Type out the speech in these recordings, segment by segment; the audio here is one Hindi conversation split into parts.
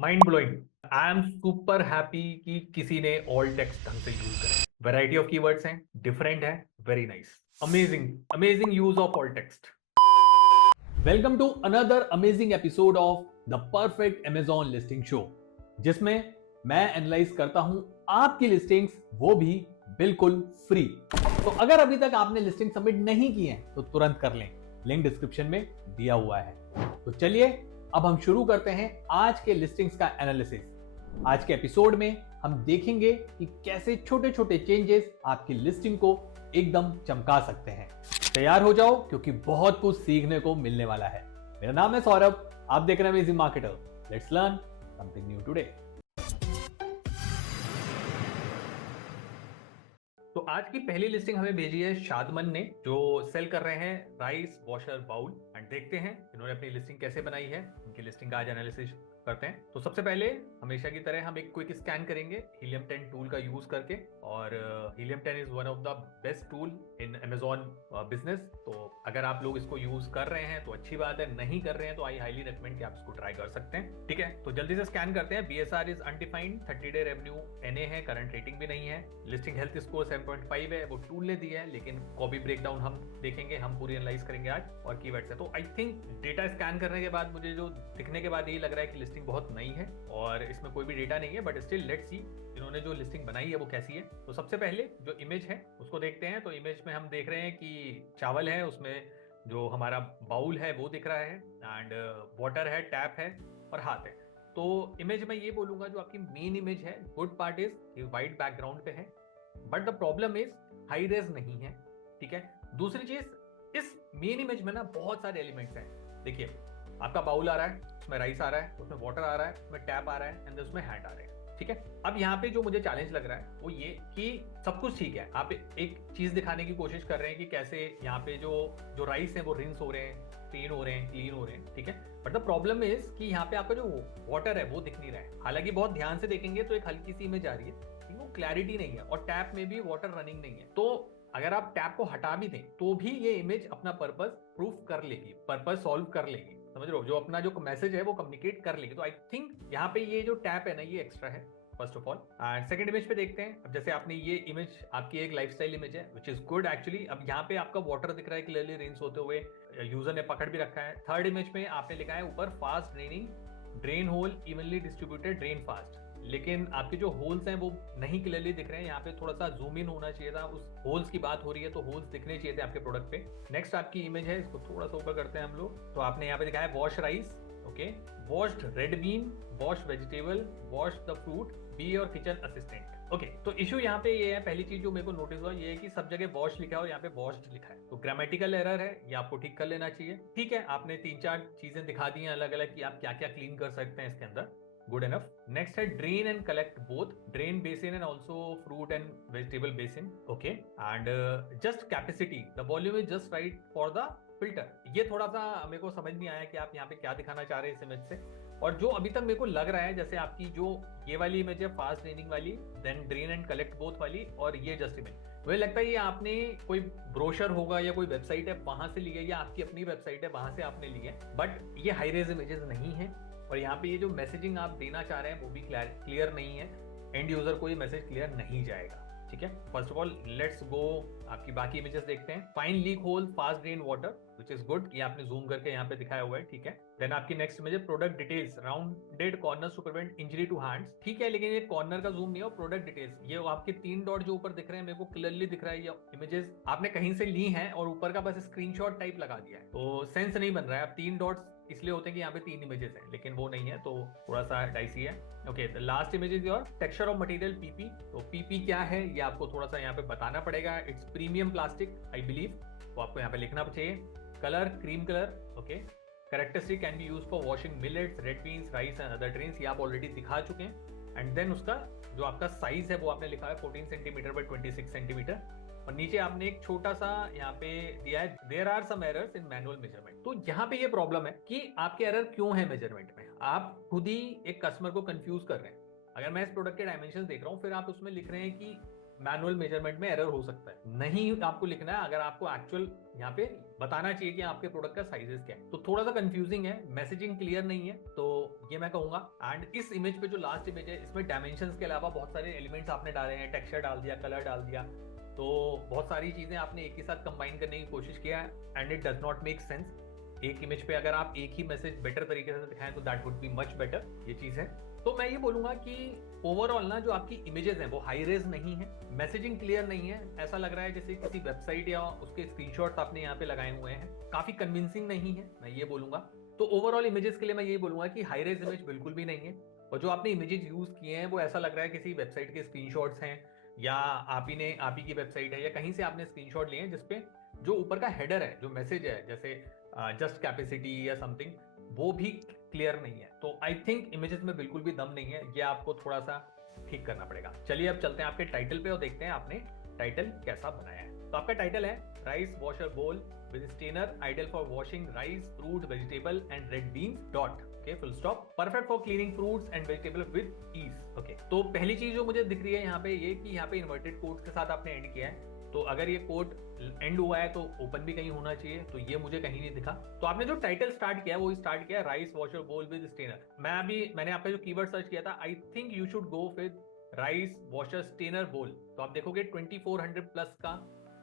Mind blowing. I am super happy कि किसी ने ऑल टेक्स्ट ढंग से यूज करा। वैरायटी ऑफ कीवर्ड्स हैं, डिफरेंट है, very nice, amazing, amazing use of alt text. Welcome to another amazing episode of the perfect Amazon listing show, जिसमें मैं एनालाइज करता हूं आपकी लिस्टिंग्स, वो भी बिल्कुल फ्री। तो अगर अभी तक आपने लिस्टिंग सबमिट नहीं की है तो तुरंत कर लें, लिंक डिस्क्रिप्शन में दिया हुआ है। तो चलिए अब हम शुरू करते हैं आज के लिस्टिंग्स का एनालिसिस। आज के एपिसोड में हम देखेंगे कि कैसे छोटे छोटे चेंजेस आपकी लिस्टिंग को एकदम चमका सकते हैं। तैयार हो जाओ क्योंकि बहुत कुछ सीखने को मिलने वाला है। मेरा नाम है सौरभ, आप देख रहे हैं amazing marketer. Let's learn something new today. तो आज की पहली लिस्टिंग हमें भेजी है शादमन ने, जो सेल कर रहे हैं राइस वॉशर बाउल। एंड देखते हैं इन्होंने अपनी लिस्टिंग कैसे बनाई है। उनकी लिस्टिंग का आज एनालिसिस करते हैं। तो सबसे पहले हमेशा की तरह हम एक क्विक स्कैन करेंगे हीलियम 10 टूल का यूज करके। और helium 10 is one of the best tool in Amazon business. तो अगर आप लोग इसको यूज कर रहे हैं तो अच्छी बात है, नहीं कर रहे हैं तो आई हाईली रिकमेंड कि आप इसको ट्राई कर सकते हैं। ठीक है, तो जल्दी से स्कैन करते हैं। BSR is undefined, 30 day revenue NA है, करंट रेटिंग भी नहीं है। लिस्टिंग हेल्थ स्कोर 7.5 है, वो टूल ने दी है, लेकिन कॉपी ब्रेकडाउन हम देखेंगे, हम पूरी एनालाइज करेंगे आज। और कीवर्ड्स है तो आई थिंक डेटा स्कैन करने के बाद मुझे जो दिखने के बाद यही लग रहा है कि लिस्टिंग बहुत नई है और इसमें कोई भी डेटा नहीं है। बट स्टिल लेट्स सी इन्होंने जो लिस्टिंग बनाई है वो कैसी है। तो सबसे पहले जो इमेज है उसको देखते हैं। तो इमेज में हम देख रहे हैं कि चावल है, उसमें जो हमारा बाउल है वो दिख रहा है, एंड वाटर है, टैप है और हाथ है। तो इमेज में ये बोलूंगा जो आपकी मेन इमेज है, गुड पार्ट इज ये व्हाइट बैकग्राउंड पे है, but the problem is high res नहीं है। ठीक है, दूसरी चीज, इस मेन इमेज में ना बहुत सारे एलिमेंट्स हैं। देखिए, आपका बाउल आ रहा है, उसमें राइस आ रहा है, उसमें वाटर आ रहा है, उसमें टैप आ रहा है एंड उसमें हैंड आ रहे हैं। ठीक है, अब यहाँ पे जो मुझे चैलेंज लग रहा है वो ये कि सब कुछ ठीक है, आप एक चीज दिखाने की कोशिश कर रहे हैं कि कैसे यहाँ पे जो जो राइस है वो रिंस हो रहे हैं, क्लीन हो रहे हैं, क्लीन हो रहे हैं। ठीक है, बट द प्रॉब्लम इज कि यहाँ पे आपका जो वाटर है वो दिख नहीं रहा है। हालांकि बहुत ध्यान से देखेंगे तो एक हल्की सी इमेज आ रही है, लेकिन वो क्लैरिटी नहीं है और टैप में भी वाटर रनिंग नहीं है। तो अगर आप टैप को हटा भी दें तो भी ये इमेज अपना पर्पस प्रूफ कर लेगी, पर्पस सॉल्व कर लेगी। समझ रहे हो, जो अपना जो मैसेज है वो कम्युनिकेट कर लेगी। तो आई थिंक यहाँ पे ये जो टैप है ना ये एक्स्ट्रा है first of all. And second image पे देखते हैं। अब जैसे आपने ये इमेज आपकी एक लाइफस्टाइल इमेज है विच इज गुड एक्चुअली। अब यहाँ पे आपका वाटर दिख रहा है क्लियरली रिंस होते हुए, यूजर ने पकड़ भी रखा है। थर्ड इमेज में आपने लिखा है ऊपर fast draining, drain hole evenly distributed, drain fast, लेकिन आपके जो होल्स हैं वो नहीं क्लियरली दिख रहे हैं। यहाँ पे थोड़ा सा जूम इन होना चाहिए था, उस होल्स की बात हो रही है तो होल्स दिखने चाहिए थे आपके प्रोडक्ट पे। नेक्स्ट आपकी इमेज है, इसको थोड़ा सा ऊपर करते हैं हम लोग। तो आपने यहाँ पे दिखाया wash rice, okay, washed red bean, wash vegetable, wash the fruit, be और किचन असिस्टेंट। ओके, तो इशू यहाँ पे ये है, पहली चीज जो मेरे को नोटिस हुआ ये है कि सब जगह वॉश लिखा है और यहाँ पे वॉश्ड लिखा है। तो ग्रामेटिकल एरर है, ये आपको ठीक कर लेना चाहिए। ठीक है, आपने 3-4 चीजें दिखा दी हैं अलग अलग कि आप क्या क्या क्लीन कर सकते हैं इसके अंदर, गुड एनफ। नेक्स्ट है drain and collect both, drain basin and also fruit and vegetable basin, okay. And just capacity, the volume is just right for the filter. ये थोड़ा सा मेरे को समझ नहीं आया कि आप यहाँ पे क्या दिखाना चाह रहे हैं इस इमेज से। और जो अभी तक मेरे को लग रहा है जैसे आपकी जो ये वाली इमेज है फास्ट ड्रेनिंग वाली, then drain and collect both वाली, और ये जस्ट इमेज, मुझे लगता है ये आपने कोई ब्रोशर होगा या कोई वेबसाइट है वहां से ली है, या आपकी अपनी वेबसाइट है वहां से आपने ली है, बट ये हाई रेज इमेजेस नहीं है। और यहाँ पे ये जो मैसेजिंग आप देना चाह रहे हैं वो भी क्लियर नहीं है, एंड यूजर को ये मैसेज क्लियर नहीं जाएगा। ठीक है, first of all let's go, आपकी बाकी इमेजेस देखते हैं। Fine leak hole, fast drain water, which is good, ये आपने जूम करके यहाँ पे दिखाया हुआ है। ठीक है, देन आपकी नेक्स्ट इमेज है product details, rounded corners to prevent injury to hands. ठीक है, लेकिन ये कॉर्नर का जूम नहीं है, और प्रोडक्ट डिटेल्स ये आपके 3 डॉट जो ऊपर दिख रहे हैं मेरे को क्लियरली दिख रहा है, ये इमेजेस आपने कहीं से ली हैं और ऊपर का बस स्क्रीनशॉट टाइप लगा दिया है, तो सेंस नहीं बन रहा है। आप 3 डॉट्स इसलिए होते हैं कि यहाँ पे 3 इमेजेस हैं, लेकिन वो नहीं है, तो थोड़ा सा डाइसी है। Okay, the last image is your texture of material PP। तो PP क्या है ये आपको थोड़ा सा यहाँ पे बताना पड़ेगा। It's premium plastic I believe, वो आपको यहाँ पे लिखना चाहिए। Colour cream colour, okay. Characteristic can be use for washing millets, red beans, rice and other grains, ये आप ऑलरेडी दिखा चुके हैं। एंड देन उसका जो आपका साइज है वो आपने लिखा है 14 सेंटीमीटर बाय 26 सेंटीमीटर, और नीचे आपने एक छोटा सा यहाँ पे दिया है there are some errors in manual measurement. तो यहाँ पे ये प्रॉब्लम है कि आपके एरर क्यों है मेजरमेंट में, आप खुद ही एक कस्टमर को कंफ्यूज कर रहे हैं। अगर मैं इस प्रोडक्ट के डायमेंशन देख रहा हूँ, फिर आप उसमें लिख रहे हैं कि मैनुअल मेजरमेंट में एरर हो सकता है, नहीं आपको लिखना है, अगर आपको एक्चुअल यहाँ पे बताना चाहिए कि आपके प्रोडक्ट का साइजेस क्या है। तो थोड़ा सा कंफ्यूजिंग है, मैसेजिंग क्लियर नहीं है, तो ये मैं कहूंगा। एंड इस इमेज पे जो लास्ट इमेज है, इसमें डायमेंशंस के अलावा बहुत सारे एलिमेंट्स आपने डाले हैं, टेक्सचर डाल दिया, कलर डाल दिया, तो बहुत सारी चीजें आपने एक ही साथ कंबाइन करने की कोशिश किया है and it does not make sense. एक इमेज पे अगर आप एक ही मैसेज बेटर तरीके से दिखाएं तो that would be much better, ये चीज है। तो मैं ये बोलूंगा कि ओवरऑल ना जो आपकी इमेजेस हैं वो हाई रेज नहीं है, मैसेजिंग क्लियर नहीं है, ऐसा लग रहा है जैसे किसी वेबसाइट या उसके स्क्रीनशॉट्स आपने यहाँ पे लगाए हुए हैं, काफी कन्विंसिंग नहीं है, मैं ये बोलूंगा। तो ओवरऑल इमेजेस के लिए मैं ये बोलूंगा कि हाई रेज इमेज बिल्कुल भी नहीं है, और जो आपने इमेजेस यूज किए हैं वो ऐसा लग रहा है किसी वेबसाइट के स्क्रीनशॉट्स हैं, या आप ही की वेबसाइट है या कहीं से आपने स्क्रीनशॉट लिए हैं, जिसपे जो ऊपर का हेडर है, जो मैसेज है, जैसे जस्ट कैपेसिटी या समथिंग, वो भी क्लियर नहीं है। तो आई थिंक इमेजेस में बिल्कुल भी दम नहीं है, ये आपको थोड़ा सा ठीक करना पड़ेगा। चलिए अब चलते हैं आपके टाइटल पे और देखते हैं आपने टाइटल कैसा बनाया है। तो आपका टाइटल है rice washer bowl with strainer, ideal for washing rice, fruit, vegetable and red beans dot, okay, full stop, perfect for cleaning fruits and vegetable with ease. Okay, तो पहली चीज जो मुझे दिख रही है यहाँ पे, ये कि यहाँ पे इन्वर्टेड कोट्स के साथ आपने एंड किया है। तो अगर ये कोट एंड हुआ है तो ओपन भी कहीं होना चाहिए, तो ये मुझे कहीं नहीं दिखा। तो आपने जो टाइटल स्टार्ट किया वो स्टार्ट किया rice washer bowl with strainer. मैंने आपका जो कीवर्ड सर्च किया था, I think you should go with rice washer strainer bowl. तो आप देखोगे 2400 प्लस का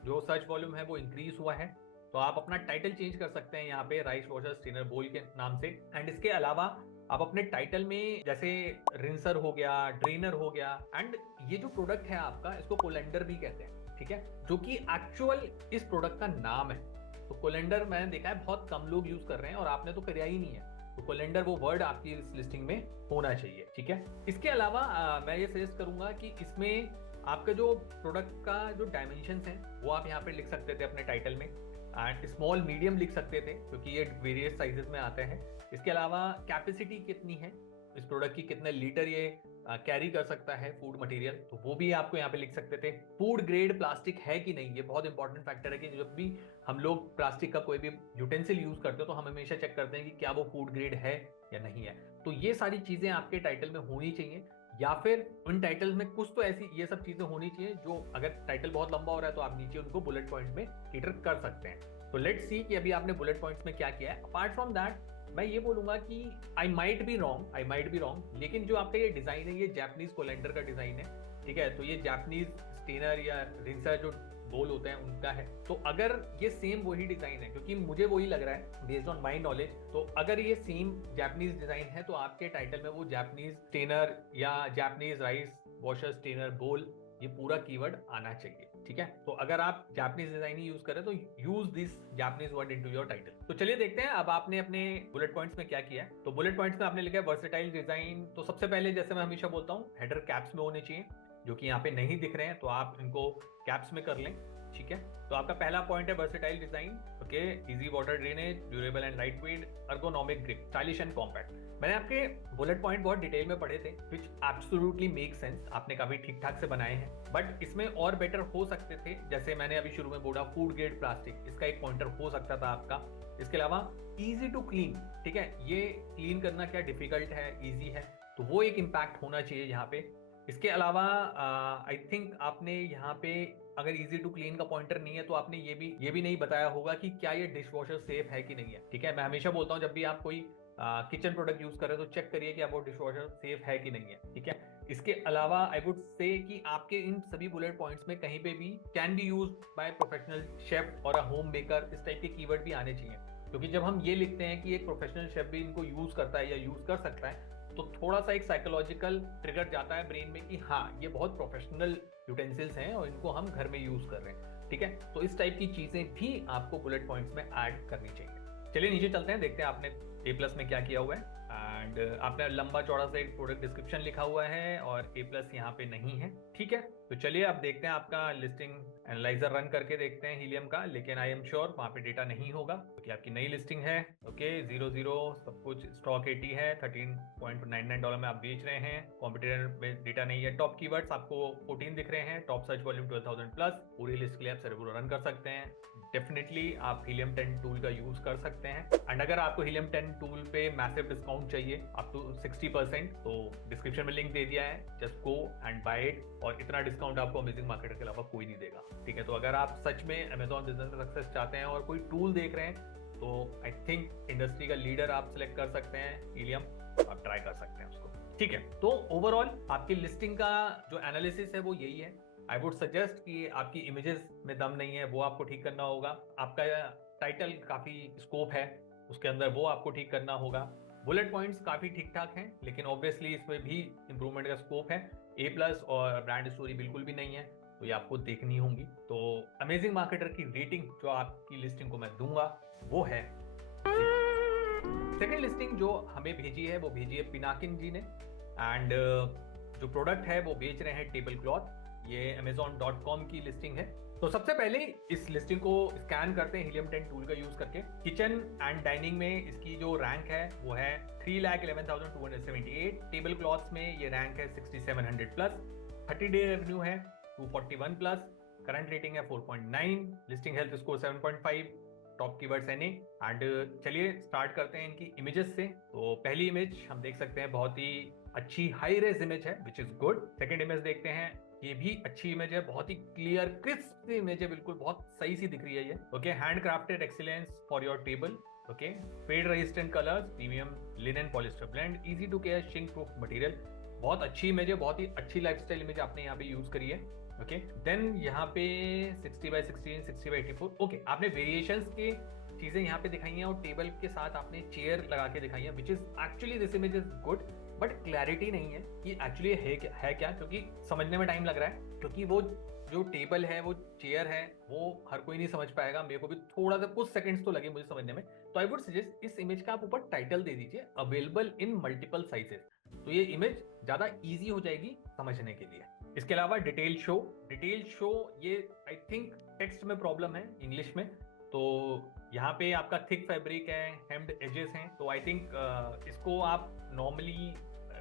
जो सर्च वॉल्यूम है वो इंक्रीज हुआ है। तो आप अपना टाइटल चेंज कर सकते हैं यहाँ पे राइस वॉशर स्टेनर बोल के नाम से। एंड इसके अलावा आप अपने टाइटल में जैसे रिंसर हो गया, ड्रेनर हो गया, एंड ये जो प्रोडक्ट है आपका, इसको कोलेंडर भी कहते हैं, ठीक है, जो कि एक्चुअल इस प्रोडक्ट का नाम है। तो कोलेंडर मैंने देखा है बहुत कम लोग यूज कर रहे हैं और आपने तो कराया ही नहीं है, तो कोलेंडर वो वर्ड आपकी इस लिस्टिंग में होना चाहिए, ठीक है। इसके अलावा मैं ये सजेस्ट करूंगा कि इसमें आपका जो प्रोडक्ट का जो डायमेंशंस हैं वो आप यहाँ पे लिख सकते थे अपने टाइटल में, एंड स्मॉल मीडियम लिख सकते थे क्योंकि ये वेरियस साइजेस में आते हैं। इसके अलावा कैपेसिटी कितनी है इस प्रोडक्ट की, कितने लीटर ये कैरी कर सकता है फूड मटेरियल, तो वो भी आपको यहाँ पे लिख सकते थे। फूड ग्रेड प्लास्टिक है कि नहीं, ये बहुत इंपॉर्टेंट फैक्टर है कि जब भी हम लोग प्लास्टिक का कोई भी यूटेंसिल यूज करते हो तो हम हमेशा चेक करते हैं कि क्या वो फूड ग्रेड है या नहीं है। तो ये सारी चीजें आपके टाइटल में होनी चाहिए, या फिर उन टाइटल में कुछ तो ऐसी ये सब चीजें होनी चाहिए जो अगर टाइटल बहुत लंबा हो रहा है तो आप नीचे उनको बुलेट पॉइंट में कैटर कर सकते हैं। तो लेट्स सी कि अभी आपने बुलेट पॉइंट्स में क्या किया है। अपार्ट फ्रॉम दैट मैं ये बोलूंगा कि आई माइट बी रॉन्ग, लेकिन जो आपका ये डिजाइन है ये जापानीज कोलेंडर का डिजाइन है, ठीक है। तो ये जापानीज स्टेनर या रिंसर जो बोल होते हैं उनका है। तो अगर ये सेम वही डिजाइन है, क्योंकि मुझे वही लग रहा है बेस्ड ऑन माई नॉलेज, तो अगर ये सेम जापानीज डिजाइन है तो आपके टाइटल में वो जापानीज स्टेनर या जापानीज राइस वॉशर स्टेनर बोल ये पूरा कीवर्ड आना चाहिए, ठीक है। तो अगर आप जापानीज डिजाइन ही यूज करें तो use this Japanese word into your title. तो चलिए देखते हैं अब आपने अपने बुलेट पॉइंट्स में क्या किया है। तो बुलेट पॉइंट्स में आपने लिखा है वर्सेटाइल डिजाइन। तो सबसे पहले जैसे मैं हमेशा बोलता हूँ हेडर कैप्स में होने चाहिए, जो कि यहाँ पे नहीं दिख रहे हैं, तो आप इनको कैप्स में कर लें, ठीक है। तो आपका पहला पॉइंट है versatile design, okay, easy water drainage, durable and light weight, ergonomic grip, stylish and compact. मैंने आपके बुलेट पॉइंट बहुत डिटेल में पढ़े थे, विच एब्सोल्युटली मेक सेंस, आपने काफी ठीक ठाक से बनाए हैं, बट इसमें और बेटर हो सकते थे। जैसे मैंने अभी शुरू में बोला फूड ग्रेड प्लास्टिक, इसका एक पॉइंटर हो सकता था आपका। इसके अलावा इजी टू क्लीन, ठीक है, ये क्लीन करना क्या डिफिकल्ट है, इजी है, तो वो एक इम्पैक्ट होना चाहिए यहाँ पे। इसके अलावा आई थिंक आपने यहाँ पे अगर इजी टू क्लीन का पॉइंटर नहीं है तो आपने ये भी नहीं बताया होगा कि क्या ये डिश वॉशर सेफ है कि नहीं है, ठीक है। मैं हमेशा बोलता हूँ जब भी आप कोई किचन प्रोडक्ट यूज कर रहे हो तो चेक करिए कि आप वो डिश वॉशर सेफ है कि नहीं है, ठीक है। इसके अलावा आई वुड से कि आपके इन सभी बुलेट पॉइंट्स में कहीं पे भी can be use by professional chef और अ होम मेकर, इस टाइप के कीवर्ड भी आने चाहिए, क्योंकि जब हम ये लिखते हैं कि एक प्रोफेशनल शेफ भी इनको यूज करता है या यूज कर सकता है, तो थोड़ा सा एक साइकोलॉजिकल ट्रिगर जाता है ब्रेन में कि हाँ ये बहुत प्रोफेशनल यूटेंसिल्स हैं और इनको हम घर में यूज कर रहे हैं, ठीक है। तो इस टाइप की चीजें भी आपको बुलेट पॉइंट्स में ऐड करनी चाहिए। चलिए नीचे चलते हैं, देखते हैं आपने A+ में क्या किया हुआ है। एंड आपने लंबा चौड़ा सा एक प्रोडक्ट डिस्क्रिप्शन लिखा हुआ है और A+ यहाँ पे नहीं है, ठीक है। तो चलिए अब देखते हैं आपका लिस्टिंग एनालाइजर रन करके देखते हैं हीलियम का, लेकिन आई एम श्योर वहाँ पे डेटा नहीं होगा क्योंकि आपकी नई लिस्टिंग है, ओके। 00 सब कुछ, स्टॉक 80 है, $13.99 में आप बेच रहे हैं, कॉम्पिटिटर में डेटा नहीं है। टॉप कीवर्ड्स आपको 14 दिख रहे हैं, टॉप सर्च वॉल्यूम 12,000 प्लस, पूरी लिस्ट के लिए आप सर्वर रन कर सकते हैं। डेफिनेटली आप Helium 10 टूल का यूज कर सकते हैं। एंड अगर आपको Helium 10 टूल पे मैसिव डिस्काउंट चाहिए अप टू 60%, तो डिस्क्रिप्शन में लिंक दे दिया है, just go and buy it. और इतना डिस्काउंट आपको अमेजिंग मार्केटर के अलावा कोई नहीं देगा, ठीक है। तो अगर आप सच में Amazon बिजनेस में सक्सेस चाहते हैं और कोई टूल देख रहे हैं, तो आई थिंक इंडस्ट्री का लीडर आप सिलेक्ट कर सकते हैं, Helium, आप ट्राई कर सकते हैं उसको, ठीक है। तो ओवरऑल आपकी लिस्टिंग का जो एनालिसिस है वो यही है। आई वुड सजेस्ट कि आपकी इमेजेस में दम नहीं है, वो आपको ठीक करना होगा। आपका टाइटल काफी स्कोप है उसके अंदर, वो आपको ठीक करना होगा। बुलेट पॉइंट्स काफी ठीक ठाक हैं, लेकिन ऑब्वियसली इसमें भी इंप्रूवमेंट का स्कोप है। A+ और ब्रांड स्टोरी बिल्कुल भी नहीं है, तो ये आपको देखनी होंगी। तो अमेजिंग मार्केटर की रेटिंग जो आपकी लिस्टिंग को मैं दूंगा वो है 0। सेकेंड लिस्टिंग जो हमें भेजी है वो भेजी है पिनाकिन जी ने। एंड जो प्रोडक्ट है वो बेच रहे हैं टेबल क्लॉथ। ये amazon.com की लिस्टिंग है। तो सबसे पहले इस लिस्टिंग को स्कैन करते हैं Helium 10 टूल का यूज करके। किचन एंड डाइनिंग में इसकी जो रैंक है वो है 3,11,278। टेबल क्लॉथ्स में ये रैंक है 6,700 प्लस। 30 डे रेवेन्यू है 241 प्लस। करंट रेटिंग है 4.9। Listing health score 7.5। Top keywords any. And चलिए स्टार्ट करते हैं इनकी इमेजेस से। तो पहली इमेज हम देख सकते हैं, बहुत ही अच्छी हाई रेज इमेज है, विच इज गुड। सेकेंड इमेज देखते हैं, ये भी अच्छी इमेज है, बहुत ही क्लियर क्रिस्प इमेज है, बिल्कुल बहुत सही सी दिख रही है ये। Okay, hand crafted excellence for your table. Okay, fade resistant colours, premium linen polyester blend, easy to care, shrink proof material. बहुत अच्छी इमेज है, बहुत ही अच्छी लाइफस्टाइल इमेज आपने यहाँ पे यूज करी है। ओके, देन यहाँ पे 60x16, 60x84। ओके, आपने वेरिएशंस के चीजें यहाँ पे दिखाई हैं और टेबल के साथ आपने चेयर लगा के दिखाई है, which is actually this image is good. But clarity नहीं है कि एक्चुअली है क्या, क्योंकि समझने में टाइम लग रहा है, क्योंकि वो जो टेबल है, वो चेयर है, वो हर कोई नहीं समझ पाएगा। मेरे को भी थोड़ा सा कुछ सेकंड्स तो लगे मुझे समझने में। तो आई वुड सजेस्ट इस इमेज का आप ऊपर टाइटल दे दीजिए, अवेलेबल इन मल्टीपल साइजेस, तो ये इमेज ज्यादा इजी हो जाएगी समझने के लिए। इसके अलावा डिटेल शो, ये आई थिंक टेक्स्ट में प्रॉब्लम है इंग्लिश में। तो यहाँ पे आपका थिक फैब्रिक है, हेम्ड एजेस हैं, तो आई थिंक इसको आप नॉर्मली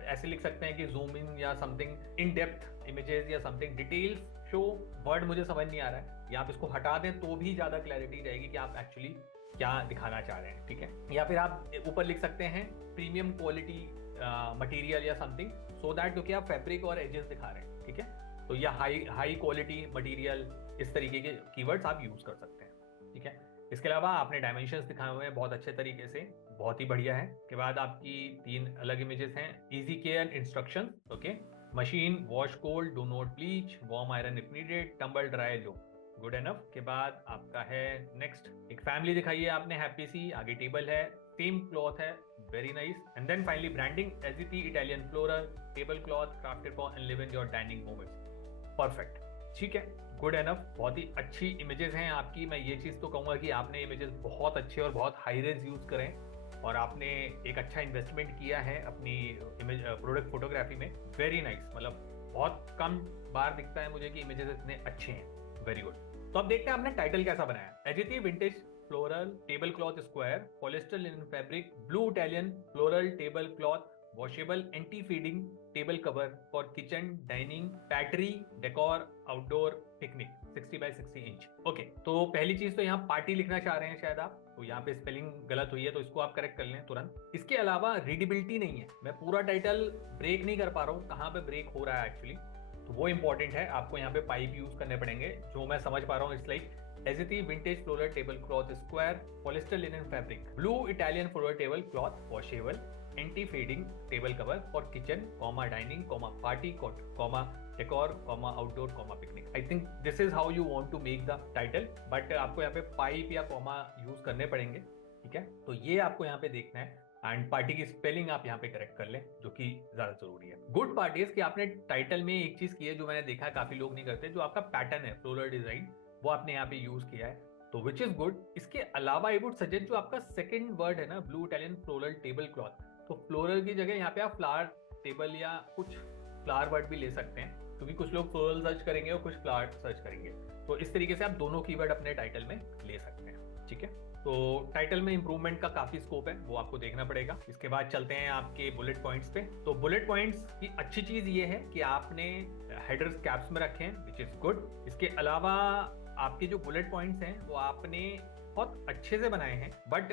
ऐसे लिख सकते हैं कि जूम इन या समथिंग, इन डेप्थ इमेजेस या समथिंग। डिटेल्स शो वर्ड मुझे समझ नहीं आ रहा है, या आप इसको हटा दें तो भी ज्यादा क्लैरिटी रहेगी कि आप एक्चुअली क्या दिखाना चाह रहे हैं, ठीक है। या फिर आप ऊपर लिख सकते हैं प्रीमियम क्वालिटी मटेरियल या समथिंग, सो दैट क्योंकि आप फैब्रिक और एजेस दिखा रहे हैं, ठीक है। तो या हाई क्वालिटी मटेरियल, इस तरीके के कीवर्ड्स आप यूज कर सकते हैं, ठीक है। इसके अलावा आपने डायमेंशंस दिखाए हुए हैं बहुत अच्छे तरीके से, बहुत ही बढ़िया है। के बाद आपकी 3 अलग इमेजेस हैं। Easy care instruction, okay, machine wash cold, do not bleach, warm iron if needed, tumble dry low, good enough. के बाद आपका है नेक्स्ट, एक फैमिली दिखाई है आपने हैप्पी सी, आगे टेबल है, सेम क्लॉथ है, very nice. And then finally branding, AGT Italian floral table cloth crafted for enlivening your dining moments, perfect, ठीक है, गुड एनफ। बहुत ही अच्छी इमेजेस हैं आपकी। मैं ये चीज तो कहूंगा कि आपने इमेजेस बहुत अच्छे और बहुत हाई रेज यूज करें, और आपने एक अच्छा इन्वेस्टमेंट किया है अपनी इमेज प्रोडक्ट फोटोग्राफी में, वेरी नाइस। मतलब बहुत कम बार दिखता है मुझे कि इमेजेस इतने अच्छे हैं, वेरी गुड। तो अब देखते हैं आपने टाइटल कैसा बनाया। AGT vintage floral table cloth square, polyester linen fabric, blue Italian floral table cloth, washable anti fading table cover for kitchen dining, pantry decor outdoor picnic, 60x60 inch. Okay, तो पहली चीज तो यहाँ पार्टी लिखना चाह रहे हैं शायद आप, तो यहाँ पे स्पेलिंग गलत हुई है, तो इसको आप करेक्ट कर लें तुरंत। इसके अलावा रीडेबिलिटी नहीं है, मैं पूरा टाइटल ब्रेक नहीं कर पा रहा हूँ, कहाँ पे ब्रेक हो रहा है एक्चुअली, तो वो इंपॉर्टेंट है। आपको यहाँ पे पाइप यूज करने पड़ेंगे, जो मैं समझ पा रहा हूँ। It's like AGT vintage floral table cloth square, polyester linen fabric, blue Italian floral table cloth, washable anti fading table cover for kitchen, dining, party, decor, outdoor, picnic. I think this is how you want to make the title, but आपको यहाँ पे पाइप या कॉमा यूज करने पड़ेंगे, ठीक है। तो ये आपको यहाँ पे देखना है, एंड पार्टी की स्पेलिंग आप यहाँ पे करेक्ट कर लें, जो कि ज्यादा जरूरी है। गुड पार्ट इज कि आपने टाइटल में एक चीज की है जो मैंने देखा है काफी लोग नहीं करते, जो आपका पैटर्न है फ्लोरल डिजाइन, वो आपने यहाँ पे यूज किया है, तो विच इज गुड। इसके अलावा आई वुड सजेस्ट जो आपका सेकंड वर्ड है ना, blue Italian floral table cloth, तो फ्लोरल की जगह यहाँ पे आप फ्लावर टेबल या कुछ फ्लावर वर्ड भी ले सकते हैं, क्योंकि कुछ लोग फ्लोरल सर्च करेंगे और कुछ फ्लावर सर्च करेंगे, तो इस तरीके से आप दोनों कीवर्ड अपने टाइटल में ले सकते हैं, ठीक है। तो टाइटल में इंप्रूवमेंट का काफी स्कोप है, वो आपको देखना पड़ेगा। इसके बाद चलते हैं आपके बुलेट पॉइंट्स पे। तो बुलेट पॉइंट्स की अच्छी चीज ये है कि आपने हेडर्स कैप्स में रखे हैं, विच इज गुड। इसके अलावा आपके जो बुलेट पॉइंट्स हैं वो आपने बहुत अच्छे से बनाए हैं, बट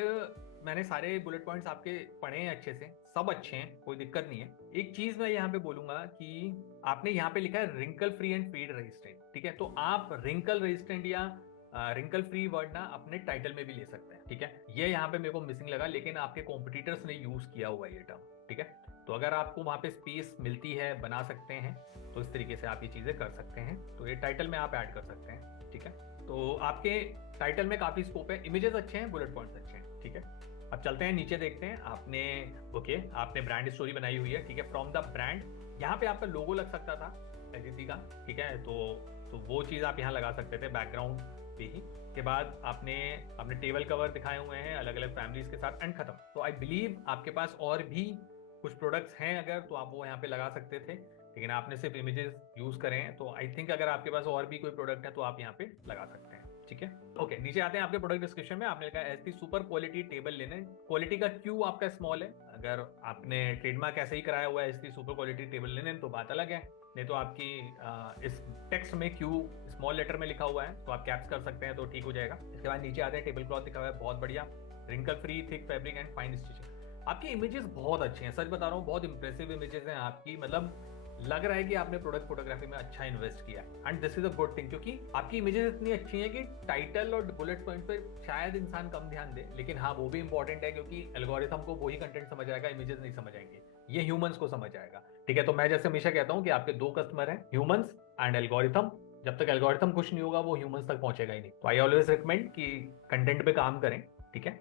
मैंने सारे बुलेट पॉइंट्स आपके पढ़े हैं अच्छे से, सब अच्छे हैं, कोई दिक्कत नहीं है। एक चीज मैं यहाँ पे बोलूंगा कि आपने यहाँ पे लिखा है wrinkle free and fade resistant, ठीक है, तो आप रिंकल रेजिस्टेंट या रिंकल फ्री वर्ड ना अपने टाइटल में भी ले सकते हैं, ठीक है। ये यहाँ पे मेरे को मिसिंग लगा, लेकिन आपके कॉम्पिटिटर्स ने यूज किया हुआ ये टर्म, ठीक है। तो अगर आपको वहाँ पे स्पेस मिलती है, बना सकते हैं, तो इस तरीके से आप ये चीजें कर सकते हैं, तो ये टाइटल में आप ऐड कर सकते हैं, ठीक है। तो आपके टाइटल में काफी स्कोप है, इमेजेस अच्छे हैं, बुलेट पॉइंट्स अच्छे हैं, ठीक है। अब चलते हैं नीचे, देखते हैं। आपने ब्रांड स्टोरी बनाई हुई है, ठीक है, फ्रॉम द ब्रांड। यहाँ पे आपका लोगो लग सकता था एजेंसी का, ठीक है, तो वो चीज़ आप यहाँ लगा सकते थे बैकग्राउंड पे ही। के बाद आपने टेबल कवर दिखाए हुए हैं अलग अलग फैमिलीज के साथ, एंड खत्म। तो आई बिलीव आपके पास और भी कुछ प्रोडक्ट्स हैं अगर, तो आप वो यहाँ पे लगा सकते थे, लेकिन आपने सिर्फ इमेजेस यूज करे हैं। तो आई थिंक अगर आपके पास और भी कोई प्रोडक्ट है तो आप यहाँ पे लगा सकते हैं, ठीक है। ओके, नीचे आते हैं। आपके प्रोडक्ट डिस्क्रिप्शन में आपने लिखा है SP super quality table linen. Quality का क्यू आपका स्मॉल है, अगर आपने ट्रेडमार्क ऐसे ही कराया हुआ है SP super quality table linen तो बात अलग है, नहीं तो आपकी इस टेक्स्ट में क्यू स्मॉल लेटर में लिखा हुआ है तो आप कैप्स कर सकते हैं, तो ठीक हो जाएगा। इसके बाद नीचे आते हैं, टेबल क्लॉथ लिखा हुआ है, बहुत बढ़िया, wrinkle free, thick fabric and fine stitching. आपके इमेजेस बहुत अच्छे हैं, सच बता रहा हूँ, बहुत इंप्रेसिव इमेजेस हैं आपकी, मतलब लग रहा है कि आपने प्रोडक्ट फोटोग्राफी में अच्छा इन्वेस्ट किया, and this is a good thing, क्योंकि आपकी इमेजेस इतनी अच्छी हैं कि टाइटल और बुलेट पॉइंट पर शायद इंसान कम ध्यान दे, लेकिन हाँ वो भी इंपॉर्टेंट है, क्योंकि एल्गोरिथम को वही कंटेंट समझ आएगा, इमेजेस नहीं समझ आएंगे, ये ह्यूमंस को समझ आएगा, ठीक है। तो मैं जैसे हमेशा कहता हूँ कि आपके दो कस्टमर हैं, ह्यूमंस एंड एल्गोरिथम। जब तक एल्गोरिथम खुश नहीं होगा वो ह्यूमंस तक पहुंचेगा ही नहीं। तो आई ऑलवेज रिकमेंड कि कंटेंट पे काम करें, ठीक है।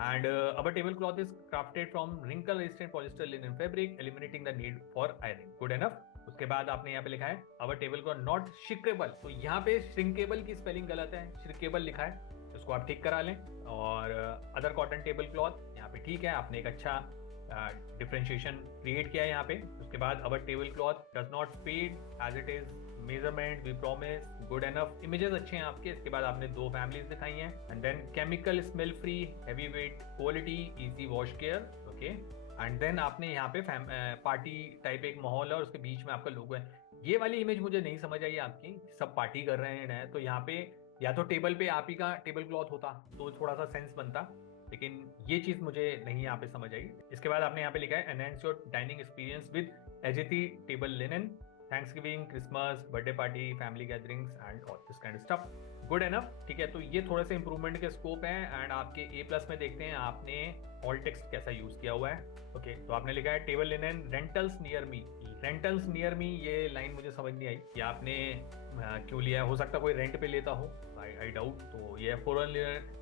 And our tablecloth is crafted from wrinkle resistant polyester linen fabric, eliminating the need for ironing. Good enough. उसके बाद आपने यहाँ पे लिखा है our tablecloth not shrinkable, तो यहाँ पे shrinkable की स्पेलिंग गलत है, shrinkable लिखा है, उसको आप ठीक करा लें। और अदर कॉटन टेबल क्लॉथ यहाँ पे ठीक है, आपने एक अच्छा डिफ्रेंशिएशन क्रिएट किया है यहाँ पे। उसके बाद our table cloth does not fade as it is, measurement we promise, good enough, images अच्छे हैं आपके। इसके बाद आपने दो फैमिलीज दिखाई हैं, and then chemical smell free, heavy weight, quality, easy wash care, okay. And then आपने यहाँ पे पार्टी टाइप एक माहौल है और उसके बीच में आपका लोगो है। ये वाली इमेज मुझे नहीं समझ आई आपकी, सब पार्टी कर रहे हैं, तो यहाँ पे या तो टेबल पे आप ही का टेबल क्लॉथ होता तो थोड़ा सा सेंस बनता, लेकिन ये चीज मुझे नहीं यहाँ पे समझ आई। इसके बाद आपने यहाँ पे लिखा है enhance your dining experience with AGT table linen, thanksgiving, Christmas, birthday party, family gatherings and all this kind of stuff, good enough, ठीक है। तो ये थोड़े से इंप्रूवमेंट के स्कोप हैं। एंड आपके ए प्लस में देखते हैं आपने ऑल टेक्स्ट कैसा यूज किया हुआ है, ओके। तो आपने लिखा है table linen rentals near me. Rentals near me, ये लाइन मुझे समझ नहीं आई कि आपने क्यों लिया, हो सकता कोई रेंट पे लेता हो, आई डाउट। तो ये foreign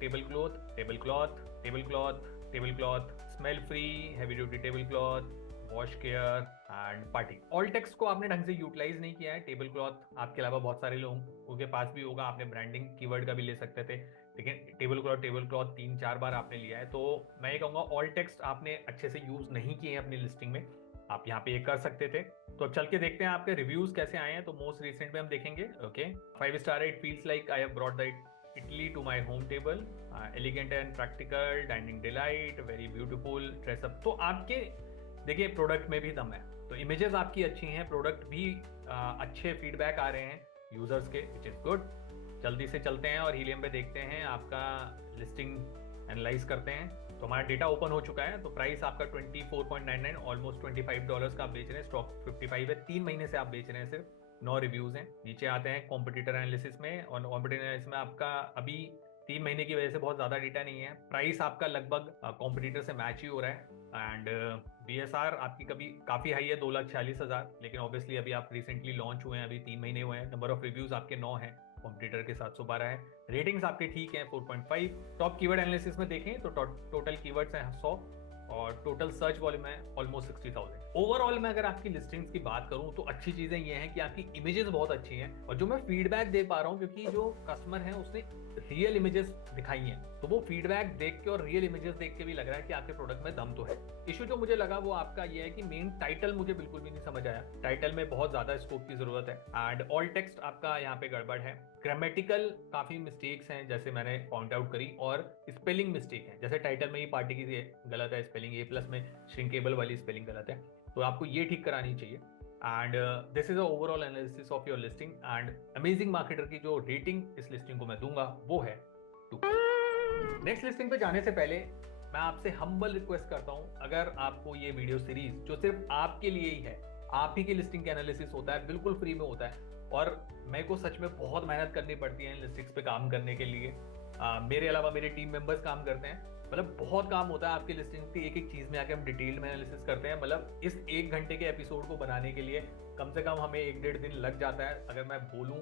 table cloth, table cloth, table cloth, table cloth, smell free, heavy duty table cloth, wash care and party. All text को आपने ढंग से यूटिलाइज नहीं किया है। टेबल क्लॉथ आपके अलावा बहुत सारे लोगों के पास भी होगा, आपने ब्रांडिंग कीवर्ड का भी ले सकते थे, लेकिन टेबल क्लॉथ 3-4 बार आपने लिया है। तो मैं ये कहूँगा ऑल टेक्स्ट आपने अच्छे से यूज नहीं किए हैं अपनी लिस्टिंग में, आप यहाँ पे ये कर सकते थे। तो अब चल के देखते हैं आपके रिव्यूज कैसे आए हैं। तो मोस्ट रिसेंट में हम देखेंगे, okay, 5 star, it feels like I have brought the Italy to my home table, elegant and practical, dining delight, very beautiful, dress up। तो आपके देखिए प्रोडक्ट में भी दम है, तो इमेजेस आपकी अच्छी हैं, प्रोडक्ट भी अच्छे फीडबैक आ रहे हैं यूजर्स के, विच इज गुड। जल्दी से चलते हैं और हीलियम पे देखते हैं, आपका लिस्टिंग एनालाइज करते हैं। तो हमारा डेटा ओपन हो चुका है। तो प्राइस आपका 24.99, ऑलमोस्ट $25 का आप बेच रहे हैं, स्टॉक 55 है, 3 महीने से आप बेच रहे हैं, सिर्फ 9 रिव्यूज हैं। नीचे आते हैं कॉम्पिटिटर एनालिसिस में, और कॉम्पिटिटर एनालिसिस में आपका अभी 3 महीने की वजह से बहुत ज्यादा डेटा नहीं है, प्राइस आपका लगभग कॉम्पिटिटर से मैच ही हो रहा है। एंड BSR आपकी काफी हाई है, 2,46,000, लेकिन ऑब्वियसली अभी आप रिसेंटली लॉन्च हुए हैं, अभी 3 महीने हुए हैं। नंबर ऑफ रिव्यूज आपके 9 हैं, कॉम्पिटिटर के 712 है। रेटिंग्स आपके ठीक हैं, 4.5। टॉप कीवर्ड एनालिसिस में देखें तो टोटल कीवर्ड्स हैं 100, और टोटल सर्च वॉल्यूम है ऑलमोस्ट 60,000। ओवरऑल में अगर आपकी लिस्टिंग्स की बात करूं तो अच्छी चीजें ये हैं कि आपकी इमेजेस बहुत अच्छी हैं, और जो मैं फीडबैक दे पा रहा हूं, क्योंकि जो कस्टमर है उसने रियल इमेजेस दिखाई हैं, तो वो फीडबैक देख के और रियल इमेजेस देख के भी लग रहा है कि आपके प्रोडक्ट में दम तो है। इशू जो मुझे लगा वो आपका ये है कि मेन टाइटल मुझे बिल्कुल भी नहीं समझ आया, टाइटल में बहुत ज्यादा स्कोप की जरूरत है। एंड ऑल टेक्स्ट आपका यहाँ पे गड़बड़ है, ग्रामेटिकल काफी मिस्टेक्स हैं जैसे मैंने पॉइंट आउट करी, और स्पेलिंग मिस्टेक है, जैसे टाइटल में ही पार्टी की गलत है स्पेलिंग, ए प्लस में श्रिंकेबल वाली स्पेलिंग गलत है, तो आपको ये ठीक करानी चाहिए। And this is a overall analysis of your listing and amazing marketer की जो रेटिंग इस लिस्टिंग को मैं दूंगा वो है 2। नेक्स्ट लिस्टिंग पे जाने से पहले मैं आपसे हम्बल रिक्वेस्ट करता हूं, अगर आपको ये वीडियो सीरीज जो सिर्फ आपके लिए ही है, आप ही की लिस्टिंग का एनालिसिस होता है, बिल्कुल फ्री में होता है और मेरे को सच में बहुत मेहनत करनी पड़ती है इन लिस्टिंग्स पे काम करने के लिए। मेरे अलावा मेरे टीम मेंबर्स काम करते हैं, मतलब बहुत काम होता है आपकी लिस्टिंग की, एक एक चीज में आके हम डिटेल में एनालिसिस करते हैं। मतलब इस 1 घंटे के एपिसोड को बनाने के लिए कम से कम हमें 1-1.5 दिन लग जाता है, अगर मैं बोलूँ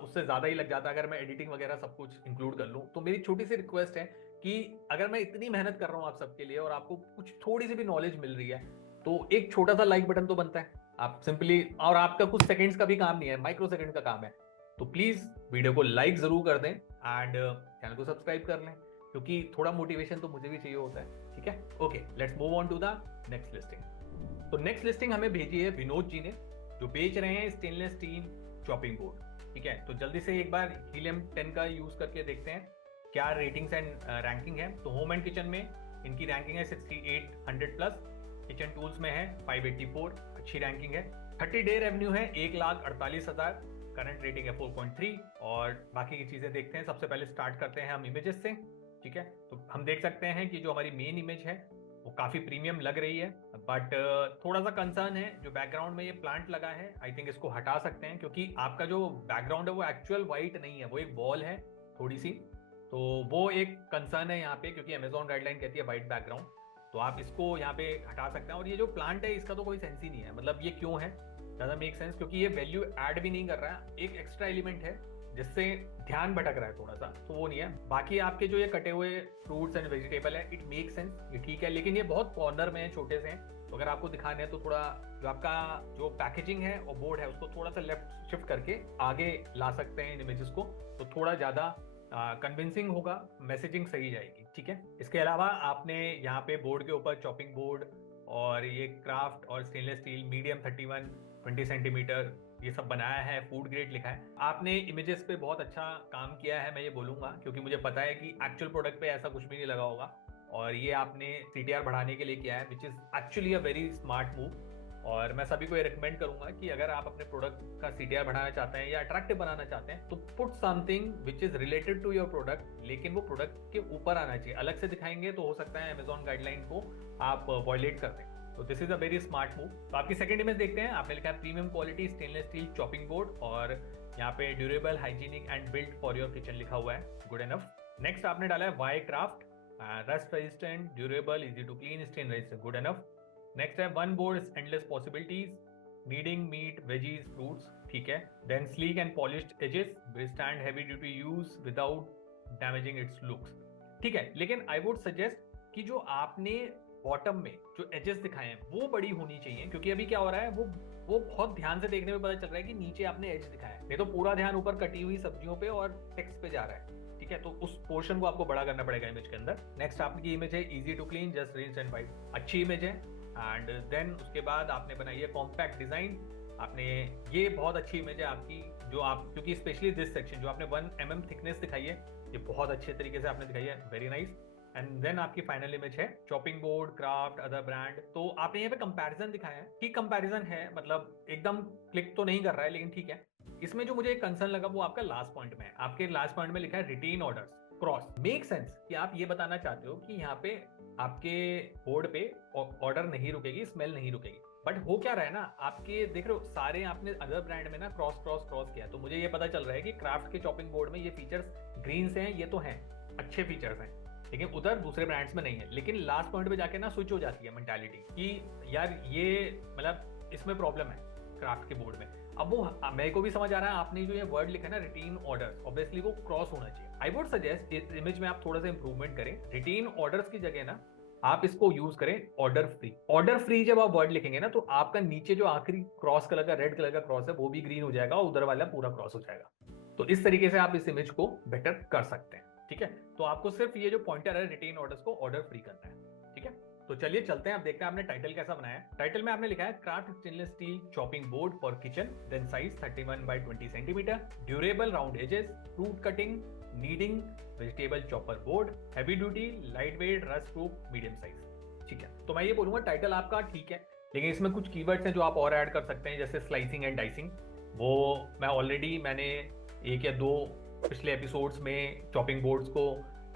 उससे ज़्यादा ही लग जाता है अगर मैं एडिटिंग वगैरह सब कुछ इंक्लूड कर लूँ। तो मेरी छोटी सी रिक्वेस्ट है कि अगर मैं इतनी मेहनत कर रहा हूँ आप सबके लिए और आपको कुछ थोड़ी सी भी नॉलेज मिल रही है तो एक छोटा सा लाइक बटन तो बनता है। आप सिंपली, और आपका कुछ सेकंड्स का भी काम नहीं है, माइक्रो सेकंड का काम है, तो प्लीज वीडियो को लाइक जरूर कर दें एंड चैनल को सब्सक्राइब कर लें, क्योंकि थोड़ा मोटिवेशन तो मुझे भी चाहिए होता है। ठीक है, okay, let's move on to the next listing. तो नेक्स्ट लिस्टिंग हमें भेजी है विनोद जी ने, जो बेच रहे हैं स्टेनलेस स्टील चॉपिंग बोर्ड। ठीक है, तो जल्दी से एक बार हीलियम 10 का यूज करके देखते हैं क्या रेटिंग्स एंड रैंकिंग है। तो होम एंड किचन में इनकी रैंकिंग है 6800 प्लस, किचन टूल्स में है 584, अच्छी रैंकिंग है। 30 डे रेवेन्यू है 1,48,000, करंट रेटिंग है 4.3 और बाकी की चीजें देखते हैं। सबसे पहले स्टार्ट करते हैं हम इमेजेस से। ठीक है, तो हम देख सकते हैं कि जो हमारी मेन इमेज है वो काफी प्रीमियम लग रही है, बट थोड़ा सा कंसर्न है जो बैकग्राउंड में ये प्लांट लगा है, आई थिंक इसको हटा सकते हैं, क्योंकि आपका जो बैकग्राउंड है वो एक्चुअल व्हाइट नहीं है, वो एक वॉल है थोड़ी सी, तो वो एक कंसर्न है यहाँ पे, क्योंकि अमेजोन गाइडलाइन कहती है व्हाइट बैकग्राउंड, तो आप इसको यहाँ पे हटा सकते हैं। और ये जो प्लांट है इसका तो कोई सेंस ही नहीं है, मतलब ये क्यों है, ज़्यादा मेक सेंस, क्योंकि ये वैल्यू ऐड भी नहीं कर रहा है, एक एक्स्ट्रा एलिमेंट है जिससे ध्यान भटक रहा है थोड़ा सा, तो वो नहीं है। बाकी आपके जो ये कटे हुए फ्रूट्स एंड वेजिटेबल है, इट मेक सेंस, ये ठीक है, लेकिन ये बहुत कॉर्नर में है, छोटे से हैं, तो अगर आपको दिखाने हैं तो थोड़ा जो आपका जो पैकेजिंग है और बोर्ड है उसको थोड़ा सा लेफ्ट शिफ्ट करके आगे ला सकते हैं इन इमेजेस को, तो थोड़ा ज़्यादा कन्विंसिंग होगा, मैसेजिंग सही जाएगी। ठीक है, इसके अलावा आपने यहाँ पे बोर्ड के ऊपर चॉपिंग बोर्ड और ये क्राफ्ट और स्टेनलेस स्टील मीडियम 31-20 सेंटीमीटर ये सब बनाया है, फूड ग्रेड लिखा है। आपने इमेजेस पे बहुत अच्छा काम किया है, मैं ये बोलूंगा, क्योंकि मुझे पता है कि एक्चुअल प्रोडक्ट पे ऐसा कुछ भी नहीं लगा होगा, और ये आपने CTR बढ़ाने के लिए किया है, which is actually a very smart move. और मैं सभी को ये रिकमेंड करूंगा कि अगर आप अपने प्रोडक्ट का CTR बढ़ाना चाहते हैं या अट्रैक्टिव बनाना चाहते हैं तो put something which is related to your product, लेकिन वो प्रोडक्ट के ऊपर आना चाहिए। अलग से दिखाएंगे तो हो सकता है अमेजॉन गाइडलाइन को आप वॉयलेट कर दें, तो this is a very smart move. तो आपकी सेकंड इमेज देखते हैं, आपने लिखा है premium quality stainless steel chopping board और यहाँ पे durable hygienic and built for your kitchen लिखा हुआ है, गुड एनफ। नेक्स्ट आपने डाला है Y craft, rust resistant, durable, easy to clean, stainless, good enough. Next है one board endless possibilities, kneading meat veggies fruits, ठीक है। Then sleek and polished edges, withstand heavy duty use without damaging its looks, ठीक है। लेकिन आई वुड सजेस्ट कि जो आपने बॉटम में जो एजेस दिखाए हैं वो बड़ी होनी चाहिए, क्योंकि अभी क्या हो रहा है वो बहुत ध्यान से देखने में पता चल रहा है कि नीचे आपने एज दिखाया है, नहीं तो पूरा ध्यान ऊपर कटी हुई सब्जियों पे और टेक्स्ट पे जा रहा है, ठीक है। तो उस पोर्शन को आपको बड़ा करना पड़ेगा इमेज के अंदर। नेक्स्ट आपकी इमेज है easy to clean, just rinse and wipe, अच्छी इमेज है। एंड देन उसके बाद आपने बनाई है कॉम्पैक्ट डिजाइन, आपने ये बहुत अच्छी इमेज है आपकी, जो आप क्योंकि स्पेशली दिस सेक्शन जो आपने 1 mm थिकनेस दिखाई है ये बहुत अच्छे तरीके से आपने दिखाई है, वेरी नाइस। एंड देन आपकी फाइनल इमेज है chopping board, craft, other brand. तो आपने यहाँ पे कंपैरिजन दिखाया है, ठीक कंपैरिजन है, मतलब एकदम क्लिक तो नहीं कर रहा है लेकिन ठीक है। इसमें जो मुझे एक कंसर्न लगा वो आपका लास्ट पॉइंट में है, आपके लास्ट पॉइंट में लिखा है retain odours cross, make sense कि आप ये बताना चाहते हो कि यहाँ पे आपके बोर्ड पे ऑर्डर नहीं रुकेगी, स्मेल नहीं रुकेगी, बट हो क्या रहा है ना, आपके देख रहे हो सारे आपने अदर ब्रांड में ना क्रॉस क्रॉस क्रॉस किया, तो मुझे ये पता चल रहा है कि क्राफ्ट के चॉपिंग बोर्ड में ये फीचर्स ग्रीन से हैं, ये तो हैं अच्छे फीचर्स हैं, लेकिन उधर दूसरे ब्रांड्स में नहीं है। लेकिन लास्ट पॉइंट पे जाके ना स्विच हो जाती है मेंटालिटी कि यार ये मतलब इसमें प्रॉब्लम है क्राफ्ट के बोर्ड में। अब वो मेरे को भी समझ आ रहा है, आपने जो ये वर्ड लिखा है ना रिटेन ऑर्डर्स, ऑब्वियसली वो क्रॉस होना चाहिए। आई वुड सजेस्ट इस इमेज में आप थोड़ा सा इंप्रूवमेंट करें, रिटेन ऑर्डर्स की जगह ना आप इसको यूज करें ऑर्डर फ्री। ऑर्डर फ्री जब आप वर्ड लिखेंगे ना तो आपका नीचे जो आखिरी क्रॉस कलर का रेड कलर का क्रॉस है वो भी ग्रीन हो जाएगा और उधर वाला पूरा क्रॉस हो जाएगा। तो इस तरीके से आप इस इमेज को बेटर कर सकते हैं, ठीक है। तो आपको सिर्फ ये जो पॉइंटर है रिटेन ऑर्डर्स को ऑर्डर फ्री करना है, ठीक है। तो चलिए चलते हैं, आप देखते हैं आपने टाइटल कैसा बनाया है। टाइटल में आपने लिखा है craft stainless steel chopping board for kitchen, then size 31/20 centimetre, durable round edges, fruit cutting, kneading vegetable chopper board, heavy duty, light weight, rust proof, medium size, ठीक है। तो मैं ये बोलूंगा टाइटल आपका ठीक है, लेकिन इसमें कुछ कीवर्ड्स हैं जो आप और ऐड कर सकते हैं, जैसे स्लाइसिंग एंड डाइसिंग। वो मैंने एक या दो पिछले एपिसोड्स में चॉपिंग बोर्ड्स को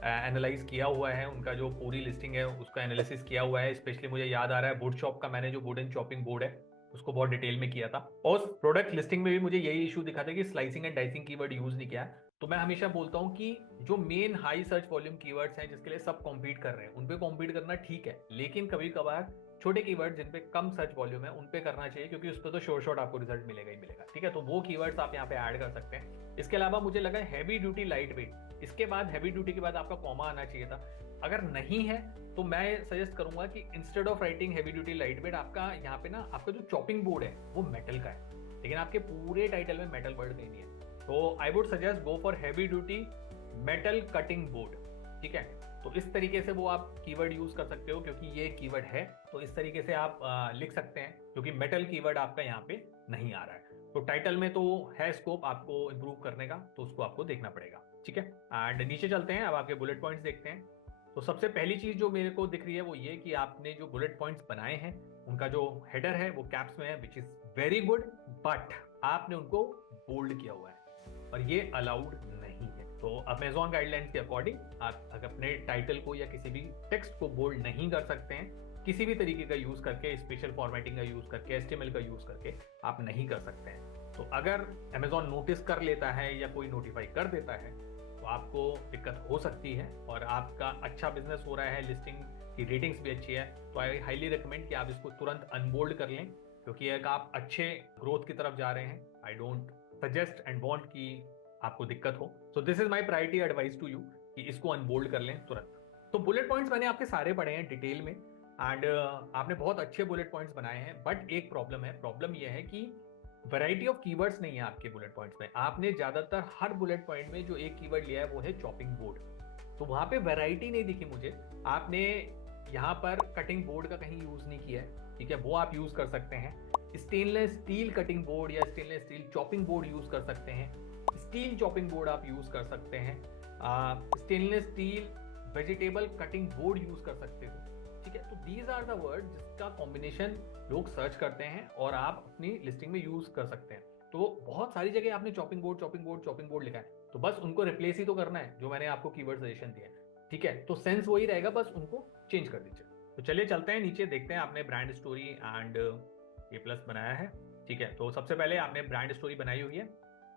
एनालाइज किया हुआ है, उनका जो पूरी लिस्टिंग है उसका एनालिसिस किया हुआ है। स्पेशली मुझे याद आ रहा है वुड शॉप का, मैंने जो वुडन चॉपिंग बोर्ड है उसको बहुत डिटेल में किया था, और प्रोडक्ट लिस्टिंग में भी मुझे यही इशू दिखा था कि slicing and dicing keyword use नहीं किया है। तो मैं हमेशा बोलता हूँ कि जो main high search volume keywords हैं जिसके लिए सब कॉम्पीट कर रहे हैं, उन पे कॉम्पीट करना ठीक है, लेकिन कभी कभार छोटे कीवर्ड जिन पे कम सर्च वॉल्यूम है उन पे करना चाहिए, क्योंकि उस पर तो शोर शॉट आपको रिजल्ट मिलेगा ही मिलेगा। ठीक है, तो वो कीवर्ड्स आप यहाँ पे ऐड कर सकते हैं। इसके अलावा मुझे लगा हैवी ड्यूटी लाइट वेट, इसके बाद हैवी ड्यूटी के बाद आपका कॉमा आना चाहिए था। अगर नहीं है तो मैं सजेस्ट करूंगा कि instead of writing heavy duty light wait, आपका यहाँ पे ना आपका जो चॉपिंग बोर्ड है वो मेटल का है, लेकिन आपके पूरे टाइटल में मेटल वर्ड नहीं है। तो I would suggest go for heavy duty metal cutting board. ठीक है, तो इस तरीके से वो आप कीवर्ड यूज कर सकते हो, क्योंकि ये कीवर्ड है तो इस तरीके से आप लिख सकते हैं, क्योंकि मेटल कीवर्ड आपका यहाँ पे नहीं आ रहा है। तो टाइटल में तो है स्कोप आपको इंप्रूव करने का, तो उसको आपको देखना पड़ेगा। ठीक है, एंड नीचे चलते हैं, अब आपके बुलेट पॉइंट्स देखते हैं। तो सबसे पहली चीज जो मेरे को दिख रही है वो ये कि आपने जो बुलेट पॉइंट्स बनाए हैं उनका जो हेडर है वो कैप्स में है, which is very good, but आपने उनको बोल्ड किया हुआ है और ये अलाउड नहीं है। तो अमेजॉन गाइडलाइंस के अकॉर्डिंग आप अगर अपने टाइटल को या किसी भी टेक्स्ट को बोल्ड नहीं कर सकते हैं, किसी भी तरीके का यूज करके, स्पेशल फॉर्मेटिंग का यूज करके, एचटीएमएल का यूज करके आप नहीं कर सकते हैं। तो अगर अमेजॉन नोटिस कर लेता है या कोई नोटिफाई कर देता है तो आपको दिक्कत हो सकती है, और आपका अच्छा बिजनेस हो रहा है, लिस्टिंग की रेटिंग्स भी अच्छी है, तो आई हाईली रिकमेंड कि आप इसको तुरंत अनबोल्ड कर लें, क्योंकि एक आप अच्छे ग्रोथ की तरफ जा रहे हैं। I don't suggest and want कि आपको दिक्कत हो। So this is my priority advice to you कि इसको अनबोल्ड कर लें तुरंत। तो बुलेट पॉइंट्स मैंने आपके सारे पढ़े हैं डिटेल में, एंड आपने बहुत अच्छे बुलेट पॉइंट्स बनाए हैं, बट एक प्रॉब्लम है। प्रॉब्लम यह है कि वैरायटी ऑफ कीवर्ड्स नहीं है आपके बुलेट पॉइंट्स में। आपने ज्यादातर हर बुलेट पॉइंट में जो एक कीवर्ड लिया है वो है चॉपिंग बोर्ड, तो वहां पे वैरायटी नहीं दिखी मुझे। आपने यहाँ पर कटिंग बोर्ड का कहीं यूज नहीं किया है, ठीक है, वो आप यूज कर सकते हैं। स्टेनलेस स्टील कटिंग बोर्ड या stainless steel chopping board use कर सकते हैं, स्टील चॉपिंग बोर्ड आप यूज कर सकते हैं, stainless steel vegetable cutting board use कर सकते हो। ठीक है, तो दीज आर द वर्ड जिसका कॉम्बिनेशन लोग सर्च करते हैं और आप अपनी लिस्टिंग में यूज कर सकते हैं। तो बहुत सारी जगह आपने chopping board chopping board chopping board लिखा है, तो बस उनको रिप्लेस ही तो करना है जो मैंने आपको कीवर्ड सजेशन दिया है। ठीक है, तो सेंस वही रहेगा, बस उनको चेंज कर दीजिए। तो चलिए चलते हैं नीचे, देखते हैं आपने brand story and A plus बनाया है। ठीक है, तो सबसे पहले आपने ब्रांड स्टोरी बनाई हुई है।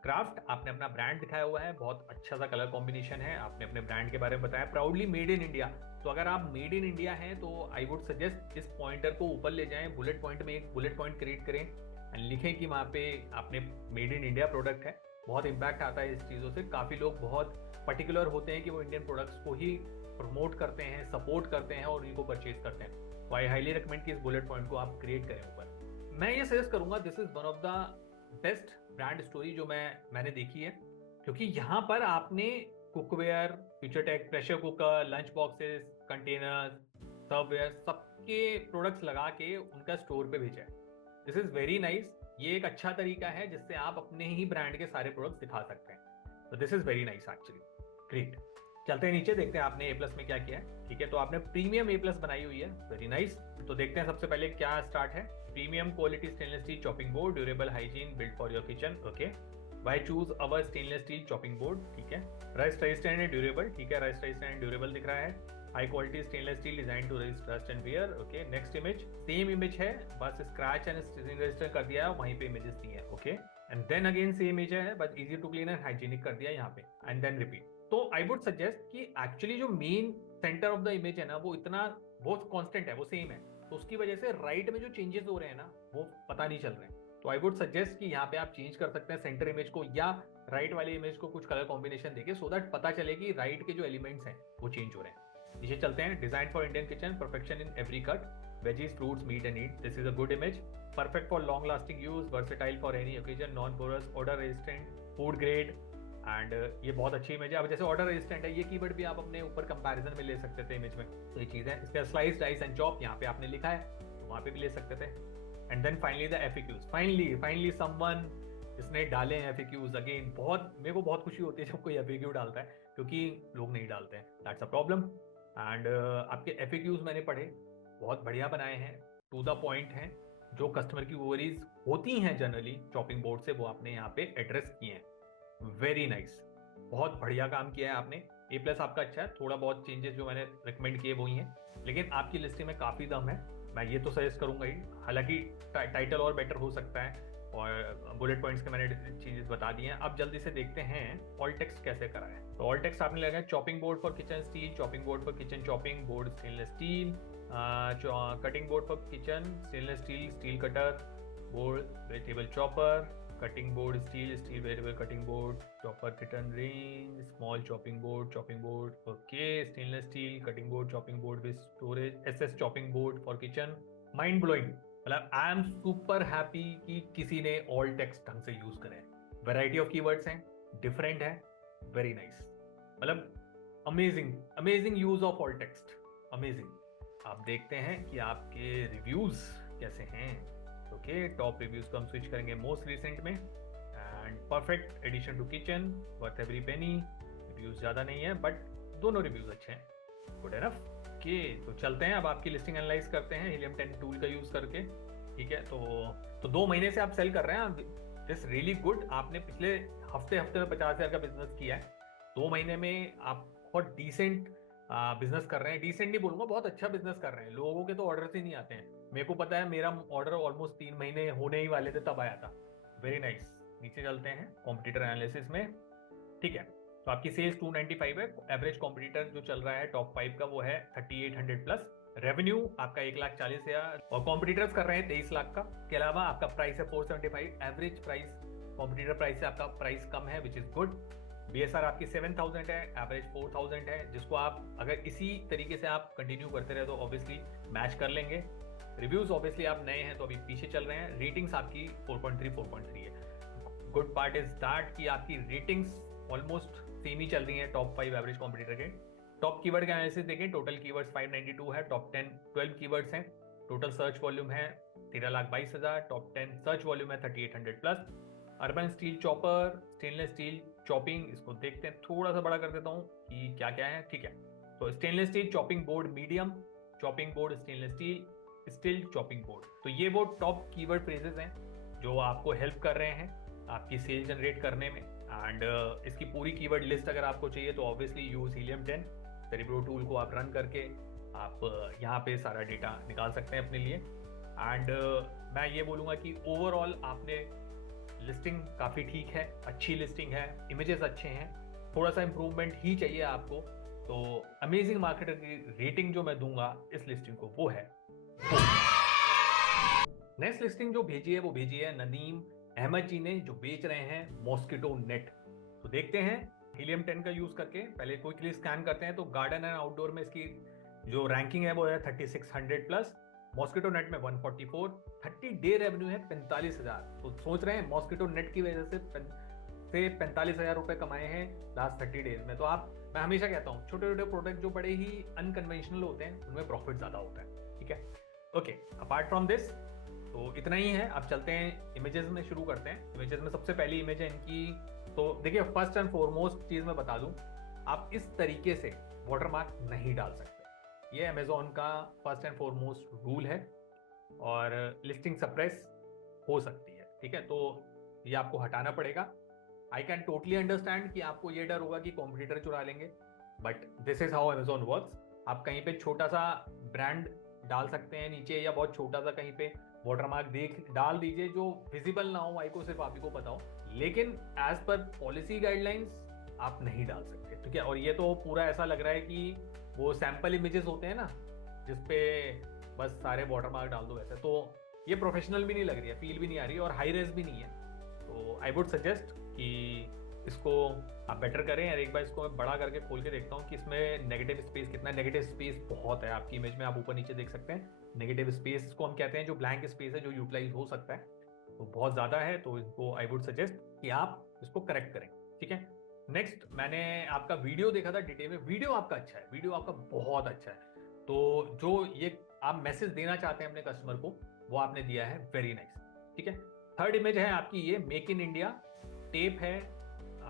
क्राफ्ट, आपने अपना ब्रांड दिखाया हुआ है, बहुत अच्छा सा कलर कॉम्बिनेशन है, आपने अपने ब्रांड के बारे में बताया, प्राउडली मेड इन इंडिया। तो अगर आप मेड इन इंडिया हैं तो आई वुड सजेस्ट इस पॉइंटर को ऊपर ले जाएं, बुलेट पॉइंट में एक बुलेट पॉइंट क्रिएट करें एंड लिखें कि वहाँ पे आपने मेड इन इंडिया प्रोडक्ट है। बहुत इम्पैक्ट आता है इस चीज़ों से, काफ़ी लोग बहुत पर्टिकुलर होते हैं कि वो इंडियन प्रोडक्ट्स को ही प्रमोट करते हैं, सपोर्ट करते हैं और इनको परचेज करते हैं। तो आई हाईली रिकमेंड कि इस बुलेट पॉइंट को आप क्रिएट करें ऊपर। मैं ये सजेस्ट करूंगा, this is one of the best brand story जो मैंने देखी है, क्योंकि यहाँ पर आपने cookware, future tech, pressure cooker, lunch boxes, containers, serveware, सबके प्रोडक्ट्स लगा के उनका स्टोर पे भेजा है। This is very nice. ये एक अच्छा तरीका है जिससे आप अपने ही ब्रांड के सारे प्रोडक्ट्स दिखा सकते हैं। तो this is very nice actually, great. चलते हैं नीचे, देखते हैं आपने ए प्लस में क्या किया है। ठीक है, तो आपने प्रीमियम ए प्लस बनाई हुई है, वेरी नाइस। तो देखते हैं सबसे पहले क्या स्टार्ट है। Premium quality stainless steel chopping board, durable hygiene, build for your kitchen. Okay, why choose our stainless steel chopping board. ठीक है, रस्ट रेजिस्टेंट एंड ड्यूरेबल। ठीक है, रस्ट रेजिस्टेंट एंड ड्यूरेबल दिख रहा है। High quality stainless steel design to resist rust and wear. Okay, next image, same image है, बस स्क्रैच एंड स्टिचिंग रजिस्टर कर दिया है, वहीं पे इमेजेस दी है। Okay, and then again same image है, बस easy to clean and hygienic कर दिया यहाँ पे, एंड देन रिपीट। तो आई वुड सजेस्ट कि एक्चुअली जो main centre of the image है ना वो इतना बहुत कांस्टेंट है, वो सेम है, तो उसकी वजह से राइट में जो चेंजेस हो रहे हैं ना वो पता नहीं चल रहे हैं। तो आई वुड सजेस्ट कि यहाँ पे आप चेंज कर सकते हैं सेंटर इमेज को, या राइट वाले इमेज को कुछ कलर कॉम्बिनेशन देके, सो दैट पता चले कि राइट के जो एलिमेंट्स हैं वो चेंज हो रहे हैं। नीचे चलते हैं, design for Indian kitchen, perfection in every cut, veggies, fruits, meat and eat. This is a good image, perfect for long lasting use, versatile for any occasion, non porous, odour resistant, food grade, and ये बहुत अच्छी इमेज है। अब जैसे ऑर्डर रेजिस्टेंट है, ये कीवर्ड भी आप अपने ऊपर कंपैरिजन में ले सकते थे इमेज में, तो ये चीज़ है। इसका स्लाइस, डाइस एंड चॉप यहाँ पे आपने लिखा है, तो वहाँ पे भी ले सकते थे। And then finally the FAQs, finally someone इसने डाले हैं एफएक्यूज। अगेन बहुत मेरे को बहुत खुशी होती है जब कोई एफएक्यू डालता है, क्योंकि लोग नहीं डालते हैं, दैट्स अ प्रॉब्लम। एंड आपके एफएक्यूज मैंने पढ़े, बहुत बढ़िया बनाए हैं, टू द पॉइंट हैं, जो कस्टमर की क्वेरीज होती हैं जनरली चॉपिंग बोर्ड से, वो आपने यहाँ पे एड्रेस किए हैं। वेरी नाइस, बहुत बढ़िया काम किया है आपने। A+ आपका अच्छा है, थोड़ा बहुत चेंजेस जो मैंने रिकमेंड किए वही हैं, लेकिन आपकी लिस्टिंग में काफ़ी दम है, मैं ये तो सजेस्ट करूंगा ही। हालांकि टाइटल और बेटर हो सकता है, और बुलेट पॉइंट्स के मैंने चीजेस बता दी हैं। अब जल्दी से देखते हैं ऑल टेक्स्ट कैसे करा है। तो ऑल टेक्स्ट आपने लगा है chopping board for kitchen steel, chopping board for kitchen chopping board stainless steel, cutting board for kitchen stainless steel, steel cutter board, vegetable chopper, cutting board steel, steel vegetable cutting board, chopper kitchen range, small chopping board, okay, stainless steel cutting board, chopping board with storage, SS chopping board for kitchen. Mind blowing, मतलब आई एम सुपर हैप्पी कि किसी ने ऑल टेक्स्ट ढंग से यूज करे। वैरायटी ऑफ कीवर्ड्स हैं, डिफरेंट है, वेरी नाइस, मतलब amazing amazing use of alt text, amazing. आप देखते हैं कि आपके रिव्यूज कैसे हैं। ओके, टॉप रिव्यूज को हम स्विच करेंगे मोस्ट रिसेंट में, and perfect addition to kitchen, worth every penny. Reviews ज्यादा नहीं है बट दोनों रिव्यूज अच्छे हैं, गुड एनफ। ओके, तो चलते हैं अब आपकी लिस्टिंग एनालाइज करते हैं Helium 10 टूल का यूज करके। ठीक है, तो 2 महीने से आप सेल कर रहे हैं, दिस रियली गुड। आपने पिछले हफ्ते में 50,000 का बिजनेस किया है, 2 महीने में आप बहुत डिसेंट बिजनेस कर रहे हैं। डिसेंट नहीं बोलूंगा, बहुत अच्छा बिजनेस कर रहे हैं। लोगों के तो ऑर्डर ही नहीं आते हैं, मेरे को पता है, मेरा ऑर्डर ऑलमोस्ट 3 महीने होने ही वाले थे तब आया था। Very nice. नीचे चलते हैं कॉम्पिटिटर एनालिसिस में। ठीक है, तो आपकी सेल्स 295 है, एवरेज कॉम्पिटिटर जो चल रहा है टॉप 5 का वो है 3800 प्लस, रेवेन्यू आपका 1,40,000 और कॉम्पिटिटर्स कर रहे हैं 23 लाख का। के अलावा आपका प्राइस है 475, एवरेज प्राइस कॉम्पिटिटर प्राइस से आपका प्राइस कम है, विच इज गुड। BSR आपकी 7000 है, एवरेज 4000 है, जिसको आप अगर इसी तरीके से आप कंटिन्यू करते रहे तो ऑब्वियसली मैच कर लेंगे। रिव्यूज ऑब्वियसली आप नए हैं तो अभी पीछे चल रहे हैं। रेटिंग्स आपकी 4.3 है। गुड पार्ट इज दैट कि आपकी रेटिंग्स ऑलमोस्ट सेम ही चल रही है टॉप 5 एवरेज कॉम्पिटिटर के। टॉप कीवर्ड का एनालिसिस देखें, टोटल कीवर्ड्स 592 है, टॉप 10 12 कीवर्ड्स हैं, टोटल सर्च वॉल्यूम है 13,22,000, टॉप 10 सर्च वॉल्यूम है 3800 plus. Urban steel chopper, stainless steel chopping, इसको देखते हैं, थोड़ा सा बड़ा कर देता हूँ कि क्या क्या है। ठीक है, तो stainless steel chopping board medium, chopping board stainless steel chopping board. तो ये वो टॉप कीवर्ड फ्रेजेस हैं जो आपको हेल्प कर रहे हैं आपकी सेल जनरेट करने में। एंड इसकी पूरी कीवर्ड लिस्ट अगर आपको चाहिए तो obviously use Helium 10 cerebro tool को आप रन करके आप यहाँ पे सारा डेटा निकाल सकते हैं अपने लिए। एंड मैं ये बोलूँगा कि ओवरऑल आपने लिस्टिंग काफ़ी ठीक है, अच्छी लिस्टिंग है, इमेजेस अच्छे हैं, थोड़ा सा इंप्रूवमेंट ही चाहिए आपको। तो अमेजिंग मार्केटर की रेटिंग जो मैं दूंगा इस लिस्टिंग को वो है। नेक्स्ट लिस्टिंग जो भेजी है वो भेजी है नदीम अहमद जी ने, जो बेच रहे हैं मॉस्किटो नेट। तो देखते हैं Helium 10 का यूज करके, पहले क्विकली स्कैन करते हैं। तो गार्डन एंड आउटडोर में इसकी जो रैंकिंग है वो है 3600 प्लस, मॉस्किटो नेट में 144, 30 डे रेवेन्यू है 45,000। तो सोच रहे हैं मॉस्किटो नेट की वजह से 45,000 रुपए कमाए हैं लास्ट 30 डेज में। तो मैं हमेशा कहता हूँ छोटे छोटे प्रोडक्ट जो बड़े ही अनकन्वेंशनल होते हैं उनमें प्रॉफिट ज्यादा होता है। ठीक है, ओके, अपार्ट फ्रॉम दिस तो इतना ही है। अब चलते हैं इमेजेस में, शुरू करते हैं। इमेजेस में सबसे पहली इमेज है इनकी। तो देखिए, फर्स्ट एंड फॉरमोस्ट चीज मैं बता दूं, आप इस तरीके से वाटरमार्क नहीं डाल सकते। ये अमेजोन का फर्स्ट एंड फॉरमोस्ट रूल है और लिस्टिंग सप्रेस हो सकती है। ठीक है, तो ये आपको हटाना पड़ेगा। आई कैन टोटली अंडरस्टैंड कि आपको ये डर होगा कि कॉम्पिटिटर चुरा लेंगे, but this is how Amazon works. आप कहीं पे छोटा सा ब्रांड डाल सकते हैं नीचे, या बहुत छोटा सा कहीं पे वाटरमार्क डाल दीजिए जो विजिबल ना हो, वाई को सिर्फ आप ही को पता हो, लेकिन एज पर पॉलिसी गाइडलाइंस आप नहीं डाल सकते। ठीक है, और ये तो पूरा ऐसा लग रहा है कि वो सैंपल इमेजेस होते हैं ना जिसपे बस सारे वाटरमार्क डाल दो वैसे, तो ये प्रोफेशनल भी नहीं लग रही है, फील भी नहीं आ रही है, और हाई रेस भी नहीं है। तो आई वुड सजेस्ट कि इसको आप बेटर करें। और एक बार इसको मैं बड़ा करके खोल के देखता हूँ कि इसमें नेगेटिव स्पेस कितना है। नेगेटिव स्पेस बहुत है, आपकी इमेज में आप ऊपर नीचे देख सकते हैं। नेगेटिव स्पेस को हम कहते हैं जो ब्लैंक स्पेस है जो यूटिलाइज हो सकता है, तो बहुत ज़्यादा है। तो इसको आई वुड सजेस्ट कि आप इसको करेक्ट करें। ठीक है, नेक्स्ट, मैंने आपका वीडियो देखा था डिटेल में, वीडियो आपका अच्छा है, वीडियो आपका बहुत अच्छा है। तो जो ये आप मैसेज देना चाहते हैं अपने कस्टमर को वो आपने दिया है, वेरी नाइस। ठीक है, थर्ड इमेज है आपकी ये मेक इन इंडिया, टेप है,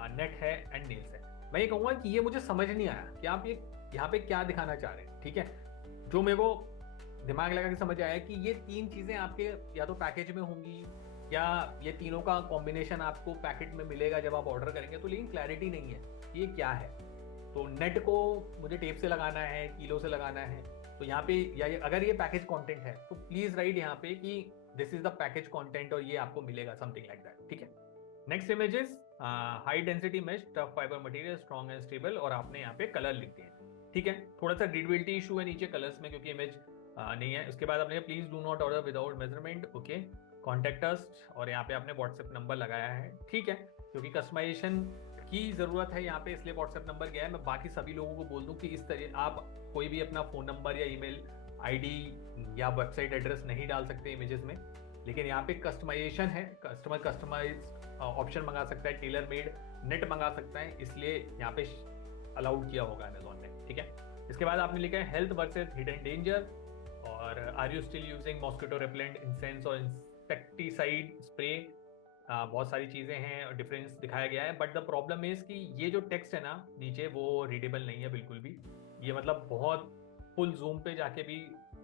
नेट है एंड नेल्स है। मैं ये कहूँगा कि ये मुझे समझ नहीं आया कि आप ये यहाँ पे क्या दिखाना चाह रहे हैं। ठीक है, जो मेरे को दिमाग लगा के समझ आया कि ये 3 चीजें आपके या तो पैकेज में होंगी या ये तीनों का कॉम्बिनेशन आपको पैकेट में मिलेगा जब आप ऑर्डर करेंगे, तो लेकिन क्लैरिटी नहीं है ये क्या है। तो नेट को मुझे टेप से लगाना है, किलो से लगाना है, तो यहाँ पे या अगर ये पैकेज कंटेंट है तो प्लीज राइट यहाँ पे कि this is the package content और ये आपको मिलेगा, समथिंग लाइक दैट। ठीक है। Next images, high density mesh, tough fibre material, strong and stable, और आपने यहाँ पे कलर लिख दिए। ठीक है, थोड़ा सा रीडेबिलिटी इशू है नीचे कलर्स में क्योंकि इमेज नहीं है। उसके बाद आपने please do not order without measurement, okay, contact us, और यहाँ पे आपने व्हाट्सएप नंबर लगाया है। ठीक है, क्योंकि कस्टमाइजेशन की जरूरत है यहाँ पे, इसलिए व्हाट्सएप नंबर गया है। मैं बाकी सभी लोगों को बोल दूं कि इस तरह आप कोई भी अपना फोन नंबर या ईमेल आईडी या वेबसाइट एड्रेस नहीं डाल सकते इमेजेस में, लेकिन यहाँ पे कस्टमाइजेशन है, कस्टमर कस्टमाइज ऑप्शन मंगा सकता है, टेलर मेड नेट मंगा सकता है, इसलिए यहाँ पे अलाउड किया होगा अमेजोन ने। ठीक है, इसके बाद आपने लिखा है हेल्थ वर्सेस हिडन डेंजर, और are you still using mosquito repellent, incense और इंसेक्टिसाइड स्प्रे। बहुत सारी चीज़ें हैं और डिफरेंस दिखाया गया है, बट द प्रॉब्लम इज कि ये जो टेक्स्ट है ना नीचे वो रीडेबल नहीं है बिल्कुल भी। ये मतलब बहुत फुल जूम पे जाके भी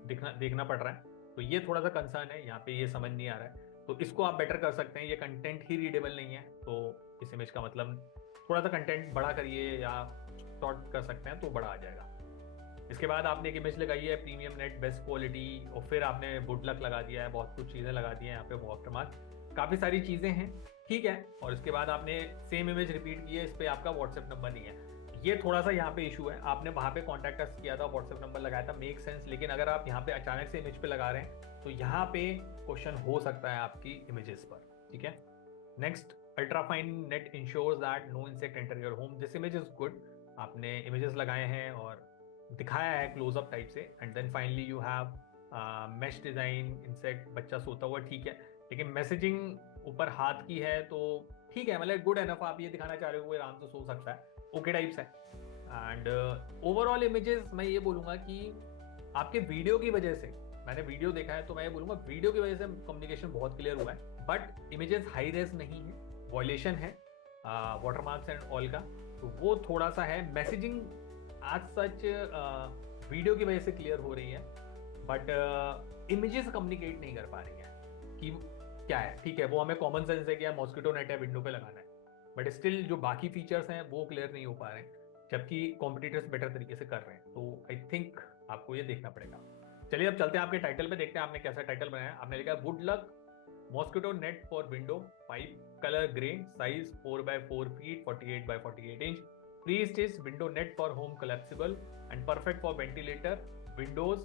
देखना पड़ रहा है, तो ये थोड़ा सा कंसर्न है, यहाँ पे ये समझ नहीं आ रहा है। तो इसको आप बेटर कर सकते हैं, ये कंटेंट ही रीडेबल नहीं है, तो इस इमेज का मतलब थोड़ा सा कंटेंट बड़ा करिए या शॉर्ट कर सकते हैं तो बड़ा आ जाएगा। इसके बाद आपने एक इमेज लगाई है प्रीमियम नेट बेस्ट क्वालिटी, और फिर आपने गुड लक लगा दिया है, बहुत कुछ चीज़ें लगा दी हैं यहाँ पे, आफ्टरमार्क, काफ़ी सारी चीज़ें हैं। ठीक है, और इसके बाद आपने सेम इमेज रिपीट की है, इस पर आपका व्हाट्सएप नंबर नहीं है, ये थोड़ा सा यहाँ पे इशू है। आपने वहाँ पे कॉन्टैक्ट अस किया था, व्हाट्सएप नंबर लगाया था, मेक सेंस, लेकिन अगर आप यहाँ पे अचानक से इमेज पे लगा रहे हैं तो यहाँ पे क्वेश्चन हो सकता है आपकी इमेजेस पर। ठीक है, next, ultra fine net ensures that no insect enter your home, this image is good. आपने इमेजेस लगाए हैं और दिखाया है क्लोजअप टाइप से, and then finally you have mesh design, insect, बच्चा सोता हुआ। ठीक है, लेकिन मैसेजिंग ऊपर हाथ की है तो ठीक है, मतलब गुड एनफ, आप ये दिखाना चाह रहे हो वो आराम से सो सकता है, ओके टाइप्स है। एंड ओवरऑल इमेजेस मैं ये बोलूँगा कि आपके वीडियो की वजह से, मैंने वीडियो देखा है तो मैं ये बोलूँगा वीडियो की वजह से कम्युनिकेशन बहुत क्लियर हुआ है, बट इमेजेस हाई रेज नहीं है, वॉयलेशन है वाटरमार्क्स एंड ऑल का, तो वो थोड़ा सा है। मैसेजिंग आज सच वीडियो की वजह से क्लियर हो रही है, बट इमेजेस कम्युनिकेट नहीं कर पा रही हैं कि क्या है। ठीक है, वो हमें कॉमन सेंस है कि यार मॉस्किटो नेट है, विंडो पे लगाना है, बट स्टिल जो बाकी फीचर्स हैं वो क्लियर नहीं हो पा रहे हैं, जबकि कॉम्पिटिटर्स बेटर तरीके से कर रहे हैं। तो आई थिंक आपको ये देखना पड़ेगा। चलिए अब चलते हैं आपके टाइटल पे, देखते हैं आपने कैसा टाइटल बनाया है। आपने लिखा है would luck mosquito net for window, 5 colour grey, size 4x4 feet, 48x48 inch, pre stitch window net for home collapsible and perfect for ventilator windows,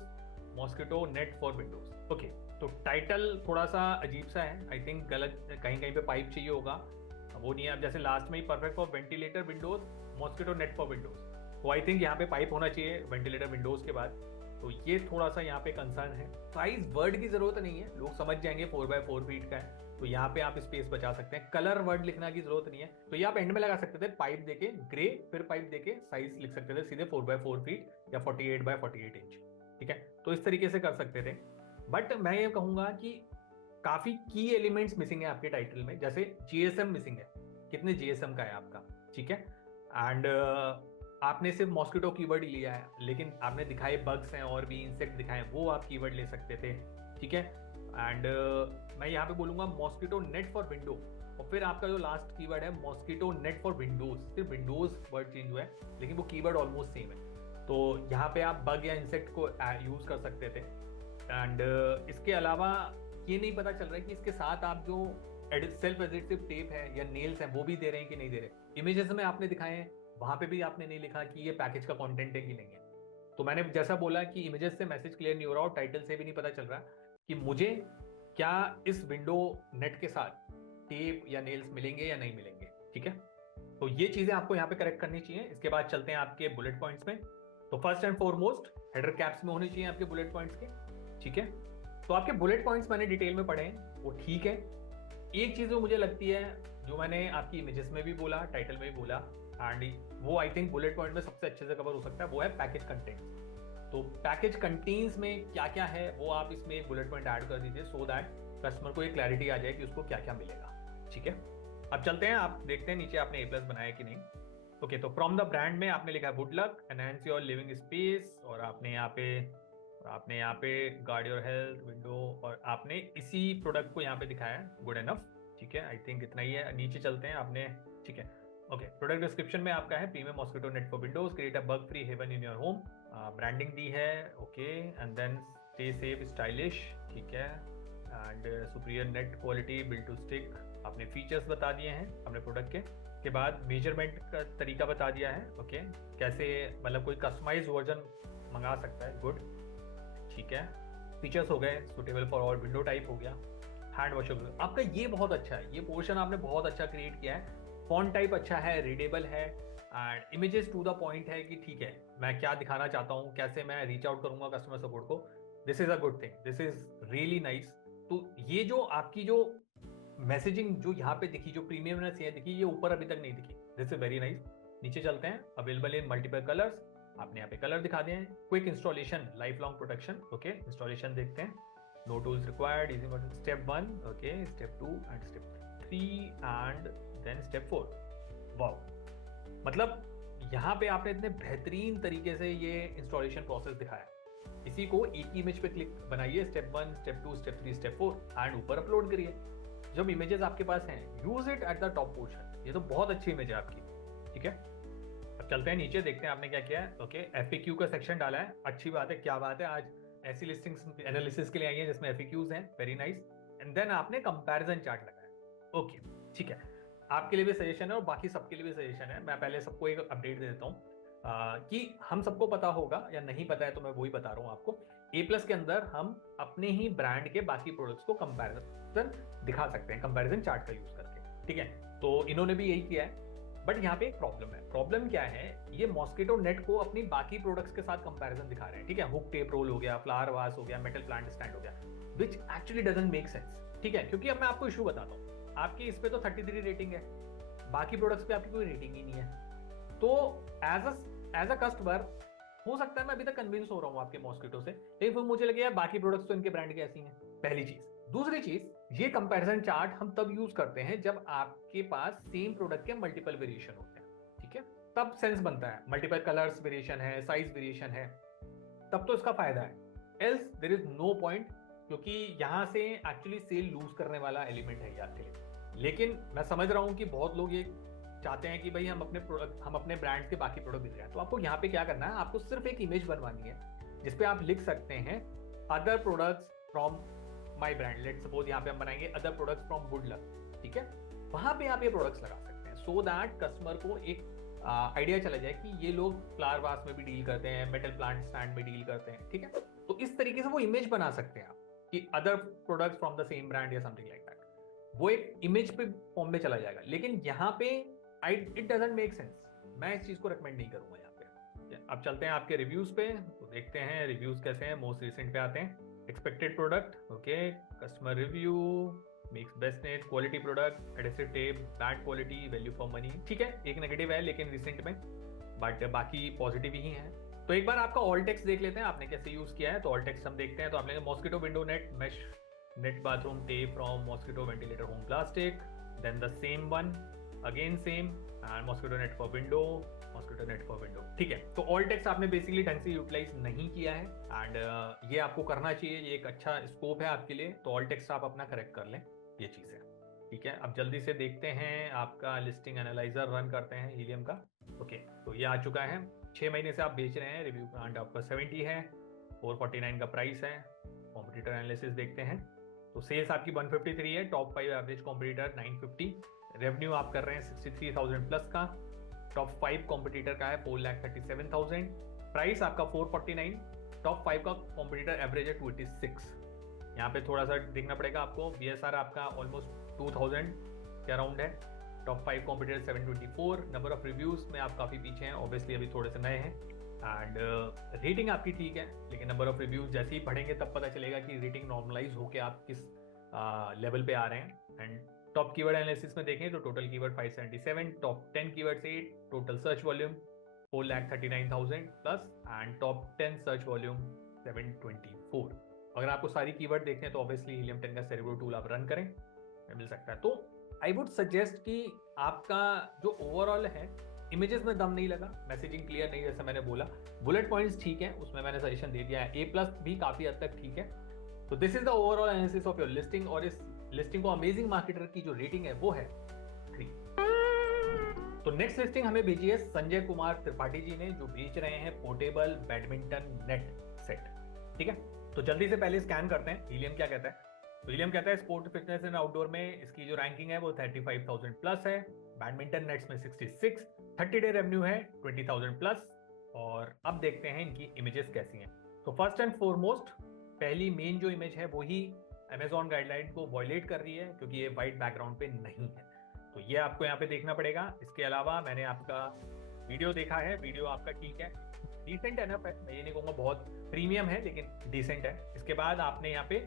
mosquito net for Windows. Okay, तो टाइटल थोड़ा सा अजीब सा है, आई थिंक गलत, कहीं कहीं पे पाइप चाहिए होगा, वो नहीं है। अब जैसे लास्ट में ही perfect for ventilator windows, mosquito net for windows, तो आई थिंक यहाँ पे पाइप होना चाहिए वेंटिलेटर विंडोज के बाद, तो ये थोड़ा सा यहाँ पे कंसर्न है। साइज वर्ड की जरूरत नहीं है, लोग समझ जाएंगे 4x4 फीट का है, तो यहाँ पे आप स्पेस बचा सकते हैं। कलर वर्ड लिखने की जरूरत नहीं है, तो ये आप एंड में लगा सकते थे, पाइप देके ग्रे, फिर पाइप देके साइज लिख सकते थे सीधे 4x4 फीट या 48x48 इंच। ठीक है, तो इस तरीके से कर सकते थे, बट मैं ये कहूंगा कि काफी की एलिमेंट्स मिसिंग है आपके टाइटल में, जैसे जीएसएम मिसिंग है, कितने जीएसएम का है आपका। ठीक है, एंड आपने सिर्फ मॉस्किटो कीवर्ड ही लिया है, लेकिन आपने दिखाए बग्स हैं और भी इंसेक्ट दिखाए, वो आप कीवर्ड ले सकते थे। ठीक है, एंड मैं यहाँ पे बोलूंगा मॉस्किटो नेट फॉर विंडो, और फिर आपका जो लास्ट कीवर्ड है मॉस्किटो नेट फॉर विंडोज, सिर्फ विंडोज वर्ड चेंज हुआ है, लेकिन वो कीवर्ड ऑलमोस्ट सेम है, तो यहाँ पे आप बग या इंसेक्ट को यूज कर सकते थे। एंड इसके अलावा ये नहीं पता चल रहा है कि इसके साथ आप जो सेल्फ एडिटिव टेप है या नेल्स हैं वो भी दे रहे हैं कि नहीं दे रहे। इमेजेस में आपने दिखाए हैं, वहां पे भी आपने नहीं लिखा कि ये पैकेज का कंटेंट है कि नहीं है। तो मैंने जैसा बोला कि इमेजेस से मैसेज क्लियर नहीं हो रहा और टाइटल से भी नहीं पता चल रहा कि मुझे क्या इस विंडो नेट के साथ टेप या नेल्स मिलेंगे या नहीं मिलेंगे। ठीक है, तो ये चीजें आपको यहाँ पे करेक्ट करनी चाहिए। इसके बाद चलते हैं आपके बुलेट पॉइंट्स में। तो first and foremost header caps में होने चाहिए आपके बुलेट पॉइंट्स के। ठीक है, तो आपके बुलेट पॉइंट्स मैंने डिटेल में पढ़े हैं, वो ठीक है। एक चीज जो मुझे लगती है, जो मैंने आपकी इमेजेस में भी बोला, टाइटल में भी बोला, एंड वो आई थिंक बुलेट पॉइंट में सबसे अच्छे से कवर हो सकता है, वो है पैकेज कंटेंट। तो पैकेज कंटेन्स में क्या क्या है वो आप इसमें एक बुलेट पॉइंट ऐड कर दीजिए, सो दैट कस्टमर को एक क्लैरिटी आ जाए कि उसको क्या क्या मिलेगा। ठीक है, अब चलते हैं, आप देखते हैं नीचे आपने A+ बनाया कि नहीं। ओके, तो फ्रॉम द ब्रांड में आपने लिखा है would luck enhance your living space, और आपने यहाँ पे और आपने यहाँ पे गार्ड योर हेल्थ विंडो और आपने इसी प्रोडक्ट को यहाँ पे दिखाया है, गुड इनफ। ठीक है, आई थिंक इतना ही है। नीचे चलते हैं आपने, ठीक है ओके। प्रोडक्ट डिस्क्रिप्शन में आपका है premium mosquito net for windows, create a bug free haven in your home. Branding दी है okay, and then stay safe stylish, ठीक है, and superior net quality build to stick. आपने फीचर्स बता दिए हैं अपने प्रोडक्ट के बाद मेजरमेंट का तरीका बता दिया है ओके, कैसे मतलब कोई कस्टमाइज वर्जन मंगा सकता है, गुड, ठीक है। फीचर्स हो गए, suitable for all window type हो गया, हैंड वॉशेबल। आपका ये बहुत अच्छा है, ये पोर्शन आपने बहुत अच्छा क्रिएट किया है। फॉन्ट टाइप अच्छा है, रीडेबल है, and images to the point है कि ठीक है मैं क्या दिखाना चाहता हूँ, कैसे मैं रीच आउट करूंगा कस्टमर सपोर्ट को। This is a good thing, this is really nice. तो ये जो आपकी जो मैसेजिंग जो यहाँ पे दिखी, जो प्रीमियमनेस ये दिखी, ये ऊपर अभी तक नहीं दिखी। This is very nice. नीचे चलते हैं, अवेलेबल इन मल्टीपल कलर्स, आपने यहाँ पे कलर दिखा दिए हैं। Quick installation, life long protection okay. Installation देखते हैं, no tools required, easy mode, step 1 okay, step 2 and step 3 and then step 4। Wow, मतलब यहाँ पे आपने इतने बेहतरीन तरीके से ये इंस्टॉलेशन प्रोसेस दिखाया। इसी को एक ही इमेज पे क्लिक बनाइए, step 1 step 2 step 3 step 4 and ऊपर अपलोड करिए। जब इमेजेस आपके पास हैं, use it at the top portion. ये तो बहुत अच्छी इमेज है आपकी, ठीक है। अब चलते हैं नीचे, देखते हैं आपने क्या किया है ओके। FAQ का सेक्शन डाला है, अच्छी बात है, क्या बात है, आज ऐसी लिस्टिंग्स एनालिसिस के लिए आई है जिसमें FAQs हैं, वेरी नाइस। एंड देन आपने कंपैरिजन चार्ट लगाया ओके, ठीक है। आपके लिए भी सजेशन है और बाकी सबके लिए भी सजेशन है। मैं पहले सबको एक अपडेट दे देता हूँ कि हम सबको पता होगा या नहीं पता है तो मैं वही बता रहा हूँ आपको। A+ के अंदर हम अपने ही ब्रांड के बाकी प्रोडक्ट्स को कंपैरिजन दिखा सकते हैं, कंपैरिजन चार्ट का यूज करके, ठीक है। तो इन्होंने भी यही किया है, बट यहाँ पे एक प्रॉब्लम है। प्रॉब्लम क्या है, ये मॉस्किटो नेट को अपनी बाकी प्रोडक्ट्स के साथ कंपैरिजन दिखा रहे हैं, ठीक है। हुक टेप रोल हो गया, फ्लावर वास हो गया, मेटल प्लांट स्टैंड हो गया, which actually doesn't make sense, ठीक है। क्योंकि अब मैं आपको इशू बताता हूँ, आपकी इस पे तो 33 रेटिंग है, बाकी प्रोडक्ट्स पे आपकी कोई रेटिंग ही नहीं है। तो एज अ कस्टमर हो सकता है मैं अभी तक कन्विंस हो रहा हूँ आपके मॉस्किटो से, लेकिन फिर मुझे लगे यार बाकी प्रोडक्ट्स तो इनके ब्रांड के ऐसी हैं, पहली चीज। दूसरी चीज, ये कंपैरिजन चार्ट हम तब यूज करते हैं जब आपके पास सेम प्रोडक्ट के मल्टीपल वेरिएशन होते हैं, ठीक है, तब सेंस बनता है। मल्टीपल कलर्स वेरिएशन है, साइज वेरिएशन है, तब तो इसका फायदा है। Else there is no point, क्योंकि यहां से एक्चुअली सेल लूज करने वाला एलिमेंट है ये आपके लिए। लेकिन मैं समझ रहा हूं कि बहुत लोग ये चाहते हैं कि भाई हम अपने ब्रांड्स के बाकी प्रोडक्ट दिख रहे हैं। तो आपको यहाँ पे क्या करना है, आपको सिर्फ एक इमेज बनवानी है जिसपे आप लिख सकते हैं other products from my brand. Let's suppose यहाँ पे हम बनाएंगे other products from good luck, ठीक है। वहां पे आप ये प्रोडक्ट्स लगा सकते हैं, सो दैट कस्टमर को एक आइडिया चला जाए कि ये लोग फ्लावर वास में भी डील करते हैं, मेटल प्लांट स्टैंड में डील करते हैं, ठीक है। तो इस तरीके से वो इमेज बना सकते हैं आप कि other products from the same brand या समथिंग लाइक दैट। वो एक इमेज पे फॉर्म में चला जाएगा, लेकिन यहाँ पे इट डजंट मेक सेंस। मैं इस चीज को रिकमेंड नहीं करूंगा यहाँ पे। अब चलते हैं आपके रिव्यूज पे, तो देखते हैं रिव्यूज कैसे हैं। मोस्ट रिसेंट पे आते हैं, expected product okay, customer review, makes best net, quality product, adhesive tape, bad quality, value for money, ठीक है। एक नेगेटिव है लेकिन रिसेंट में, बट बाकी पॉजिटिव ही है। तो एक बार आपका ऑल टेक्स्ट देख लेते हैं आपने कैसे यूज किया है। तो ऑल टेक्स्ट हम देखते हैं, तो आपने mosquito window net mesh net bathroom tape from mosquito ventilator home plastic, then the same one again same, and mosquito net for window, mosquito net for window, ठीक है। तो ऑल टेक्स्ट आपने बेसिकली ढंग से यूटिलाइज नहीं किया है, एंड ये आपको करना चाहिए, ये एक अच्छा स्कोप है आपके लिए। तो ऑल टेक्स्ट आप अपना करेक्ट कर लें, ये चीज़ है, ठीक है। अब जल्दी से देखते हैं आपका लिस्टिंग एनालाइजर रन करते हैं हीलियम का ओके। तो ये आ चुका है, 6 महीने से आप बेच रहे हैं, रिव्यू काउंट आपका 70 है, 449 का प्राइस है। कॉम्पिटिटर एनालिसिस देखते हैं, तो सेल्स आपकी 153 है, टॉप 5 एवरेज कॉम्पिटिटर 950, रेवेन्यू आप कर रहे हैं 63,000 प्लस का, टॉप 5 कॉम्पिटिटर का है 4,37,000, प्राइस आपका 449, टॉप 5 का कॉम्पिटिटर एवरेज है 26। यहाँ पे थोड़ा सा देखना पड़ेगा आपको, BSR आपका ऑलमोस्ट 2000 के अराउंड है, top 5 competitor 724, number of reviews में आप काफ़ी पीछे हैं, ऑब्वियसली अभी थोड़े से नए हैं, एंड रेटिंग आपकी ठीक है, लेकिन नंबर ऑफ रिव्यूज जैसे ही पढ़ेंगे तब पता चलेगा कि रेटिंग नॉर्मलाइज होकर आप किस लेवल पे आ रहे हैं। एंड टॉप कीवर्ड एनालिसिस में देखें तो total keyword 577, top 10 keyword 8, total search volume 4,39,000 plus, and top 10 search volume 724। अगर आपको सारी कीवर्ड देखने हैं तो ऑब्वियसली हीलियम 10 का सेरेब्रो टूल आप रन करें, मिल सकता है। तो आई वुड सजेस्ट कि आपका जो ओवरऑल है इमेजेस में दम नहीं लगा, मैसेजिंग क्लियर नहीं, जैसे मैंने बोला। बुलेट पॉइंट्स ठीक है, उसमें मैंने सजेशन दे दिया है, A+ भी काफी हद तक ठीक है। तो this is the overall analysis of your listing, और इस लिस्टिंग को अमेजिंग मार्केटर की जो रेटिंग है वो है 3। तो नेक्स्ट लिस्टिंग हमें भेजी है संजय कुमार त्रिपाठी जी ने, जो बेच रहे हैं पोर्टेबल बैडमिंटन नेट सेट। ठीक है, तो जल्दी से पहले स्कैन करते हैं हीलियम क्या कहता है। तो हीलियम कहता है स्पोर्ट फिटनेस एंड आउटडोर में इसकी जो रैंकिंग है वो 35,000 प्लस है, बैडमिंटन नेट्स में 66, 30 डे रेवेन्यू है 20,000 प्लस। और अब देखते हैं इनकी इमेजेस कैसी हैं। तो फर्स्ट एंड फॉरमोस्ट पहली मेन जो इमेज है वही अमेजॉन गाइडलाइन को वॉयलेट कर रही है, क्योंकि ये वाइट बैकग्राउंड पे नहीं है, तो ये आपको यहाँ पे देखना पड़ेगा। इसके अलावा मैंने आपका वीडियो देखा है, वीडियो आपका ठीक है, डिसेंट एनफ है, मैं ये नहीं कहूँगा बहुत प्रीमियम है, लेकिन डिसेंट है। इसके बाद आपने यहाँ पे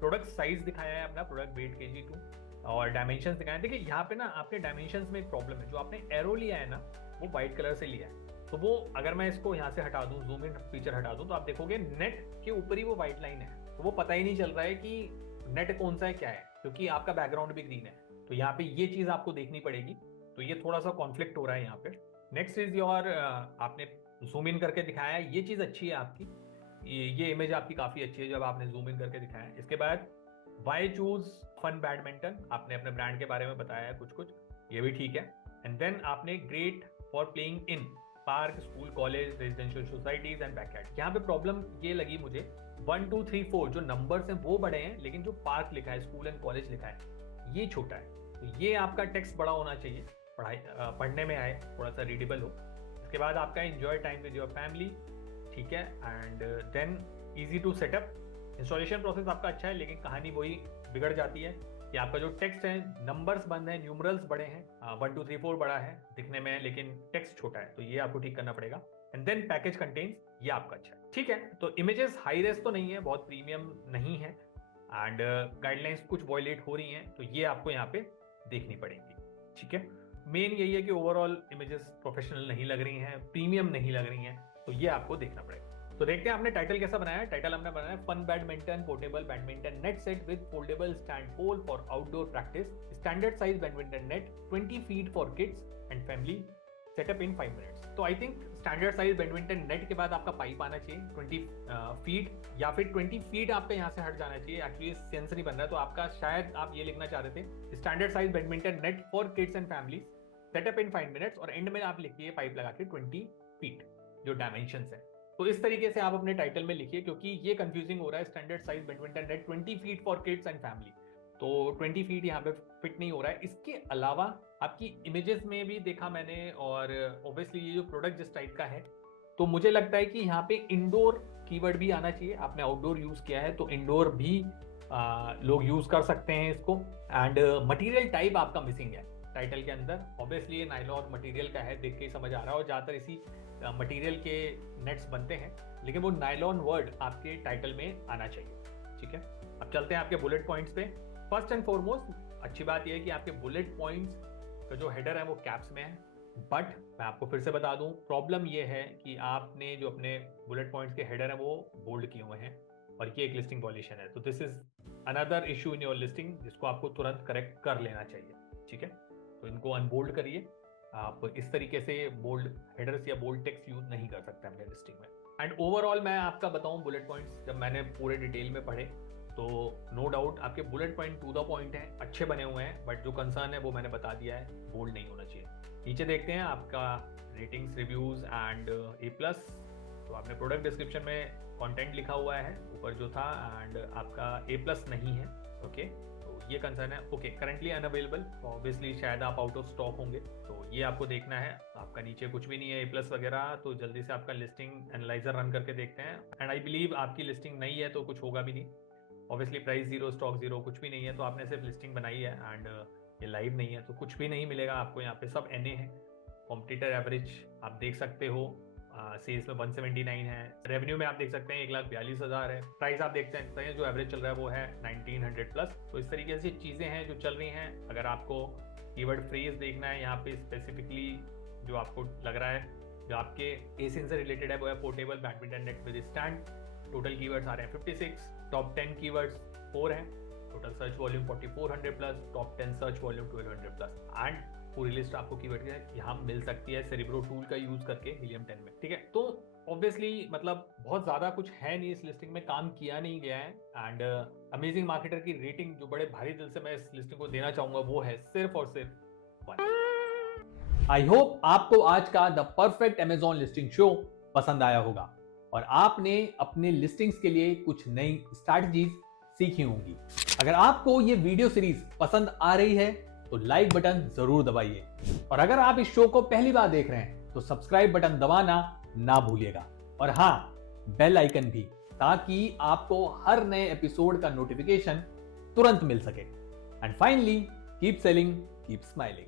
प्रोडक्ट साइज दिखाया है अपना, प्रोडक्ट वेट kg2, और डायमेंशंस दिखाए हैं। देखिए यहाँ पे ना आपके डायमेंशंस में एक प्रॉब्लम है, जो आपने एरो लिया है ना वो व्हाइट कलर से लिया है, तो वो अगर मैं इसको यहाँ से हटा दूँ, जूम इन फीचर हटा दूँ, तो आप देखोगे नेट के ऊपर ही वो व्हाइट लाइन है, तो वो पता ही नहीं चल रहा है कि नेट कौन सा है क्या है, क्योंकि आपका बैकग्राउंड भी ग्रीन है। तो यहाँ पे ये चीज आपको देखनी पड़ेगी, तो ये थोड़ा सा कॉन्फ्लिक्ट हो रहा है यहाँ पे। नेक्स्ट इज योर, आपने जूम इन करके दिखाया है, ये चीज अच्छी है आपकी, ये इमेज आपकी काफी अच्छी है जब आपने जूम इन करके दिखाया है। इसके बाद वाई चूज फन बैडमिंटन, आपने अपने ब्रांड के बारे में बताया है कुछ कुछ, ये भी ठीक है। एंड देन आपने great for playing in park, school, college, residential societies and backyard. यहाँ पे प्रॉब्लम ये लगी मुझे, 1 2 3 4 जो नंबर्स हैं वो बड़े हैं, लेकिन जो पार्क लिखा है, स्कूल एंड कॉलेज लिखा है, ये छोटा है। तो ये आपका टेक्स्ट बड़ा होना चाहिए, पढ़ने में आए, थोड़ा सा रीडेबल हो। इसके बाद आपका enjoy time with your family, ठीक है। And then easy to setup, installation process आपका अच्छा है, लेकिन कहानी वही बिगड़ जाती है कि आपका जो टेक्स्ट है, नंबर्स बंद है, न्यूमरल्स बड़े हैं, 1 2 3 4 बड़ा है दिखने में, लेकिन टेक्स्ट छोटा है, तो ये आपको ठीक करना पड़ेगा। एंड देन पैकेज कंटेन्स, ये आपका अच्छा है, ठीक है। तो इमेजेस हाई रेस तो नहीं है, बहुत प्रीमियम नहीं है, एंड गाइडलाइंस कुछ वॉयलेट हो रही हैं, तो ये आपको यहाँ पे देखनी पड़ेगी, ठीक है। मेन यही है कि ओवरऑल इमेजेस प्रोफेशनल नहीं लग रही हैं, प्रीमियम नहीं लग रही हैं, तो ये आपको देखना पड़ेगा। तो देखते हैं आपने टाइटल कैसा बनाया है। टाइटल हमने बनाया है fun badminton portable badminton net set with foldable stand pole for outdoor practice, standard size badminton net 20 feet for kids and family, setup in 5 minutes. तो I think standard size badminton net के बाद आपका पाइप आना चाहिए 20 फीट, या फिर 20 फीट आपका यहाँ से हट जाना चाहिए। एक्चुअली सेंस नहीं बन रहा है, तो आपका शायद आप ये लिखना चाह रहे थे standard size badminton net for kids and family, setup in 5 minutes, और एंड में आप लिखिए पाइप लगा के 20 फीट जो डायमेंशंस है। तो इस तरीके से आप अपने टाइटल में लिखिए, क्योंकि ये कंफ्यूजिंग हो रहा है, standard size badminton net 20 feet for kids and family, तो 20 फीट यहाँ पे फिट नहीं हो रहा है। इसके अलावा आपकी इमेजेस में भी देखा मैंने, और ऑब्वियसली ये जो प्रोडक्ट जिस टाइप का है, तो मुझे लगता है कि यहाँ पे इंडोर कीवर्ड भी आना चाहिए। आपने आउटडोर यूज किया है, तो इंडोर भी लोग यूज कर सकते हैं इसको। एंड मटेरियल टाइप आपका मिसिंग है टाइटल के अंदर, ऑब्वियसली ये नाइलॉन मटेरियल का है, देख के ही समझ आ रहा है, और ज़्यादातर इसी मटेरियल के नेट्स बनते हैं, लेकिन वो नाइलॉन वर्ड आपके टाइटल में आना चाहिए, ठीक है। अब चलते हैं आपके बुलेट पॉइंट्स पे। फर्स्ट एंड फॉरमोस्ट अच्छी बात यह है कि आपके बुलेट पॉइंट्स का जो हेडर है वो कैप्स में है, बट मैं आपको फिर से बता दूं, प्रॉब्लम ये है कि आपने जो अपने बुलेट पॉइंट्स के हेडर है वो बोल्ड किए हुए हैं, और ये एक लिस्टिंग वॉल्यूशन है। तो this is another issue in your listing, जिसको आपको तुरंत करेक्ट कर लेना चाहिए, ठीक है। तो इनको अनबोल्ड करिए। आप इस तरीके से बोल्ड हेडर्स या बोल्ड टेक्स्ट यूज नहीं कर सकते अपने लिस्टिंग में। एंड ओवरऑल मैं आपका बताऊं, बुलेट पॉइंट्स जब मैंने पूरे डिटेल में पढ़े, तो नो डाउट आपके bullet point two the point हैं, अच्छे बने हुए हैं, बट जो कंसर्न है वो मैंने बता दिया है, बोल्ड नहीं होना चाहिए। नीचे देखते हैं आपका रेटिंग्स, रिव्यूज एंड A+। तो आपने प्रोडक्ट डिस्क्रिप्शन में कंटेंट लिखा हुआ है ऊपर जो था, एंड आपका A+ नहीं है, ओके। तो ये कंसर्न है, ओके। करंटली अनअवेलेबल, ऑब्वियसली शायद आप आउट ऑफ स्टॉक होंगे, तो ये आपको देखना है। आपका नीचे कुछ भी नहीं है A+ वगैरह, तो जल्दी से आपका लिस्टिंग एनालाइजर रन करके देखते हैं। एंड आई बिलीव आपकी लिस्टिंग नहीं है तो कुछ होगा भी नहीं, ऑब्वियसली प्राइस 0, स्टॉक 0, कुछ भी नहीं है, तो आपने सिर्फ लिस्टिंग बनाई है, एंड ये लाइव नहीं है, तो कुछ भी नहीं मिलेगा आपको यहाँ पे, सब NA है। कॉम्पिटिटर एवरेज आप देख सकते हो, सेल्स में 179 है, रेवेन्यू में आप देख सकते हैं 1,42,000 है, प्राइस आप देख सकते हैं जो एवरेज चल रहा है वो है 1900 प्लस। तो इस तरीके से चीज़ें हैं जो चल रही हैं। अगर आपको कीवर्ड फ्रेज देखना है यहाँ पे स्पेसिफिकली, जो आपको लग रहा है जो आपके एसिन से रिलेटेड है, वो है portable badminton net with stand. Total keywords आ रहे हैं 56, टॉप 10 कीवर्ड्स 4 हैं, total search volume 4400 plus, top 10 search volume 1200 plus, and पूरी लिस्ट आपको कीवर्ड यहाँ मिल सकती है सेरिब्रो टूल का यूज करके हीलियम 10 में, ठीक है। तो ऑब्वियसली मतलब बहुत ज्यादा कुछ है नहीं, इस लिस्टिंग में काम किया नहीं गया है। एंड अमेजिंग मार्केटर की रेटिंग जो बड़े भारी दिल से मैं इस लिस्टिंग को देना चाहूंगा वो है सिर्फ और सिर्फ 1। आई होप आपको आज का the perfect Amazon listing show पसंद आया होगा और आपने अपने लिस्टिंग्स के लिए कुछ नई स्ट्रैटेजीज सीखी होंगी। अगर आपको ये वीडियो सीरीज पसंद आ रही है तो लाइक बटन जरूर दबाइए और अगर आप इस शो को पहली बार देख रहे हैं तो सब्सक्राइब बटन दबाना ना भूलिएगा और हाँ, बेल आइकन भी, ताकि आपको हर नए एपिसोड का नोटिफिकेशन तुरंत मिल सके। And finally, keep selling, keep smiling.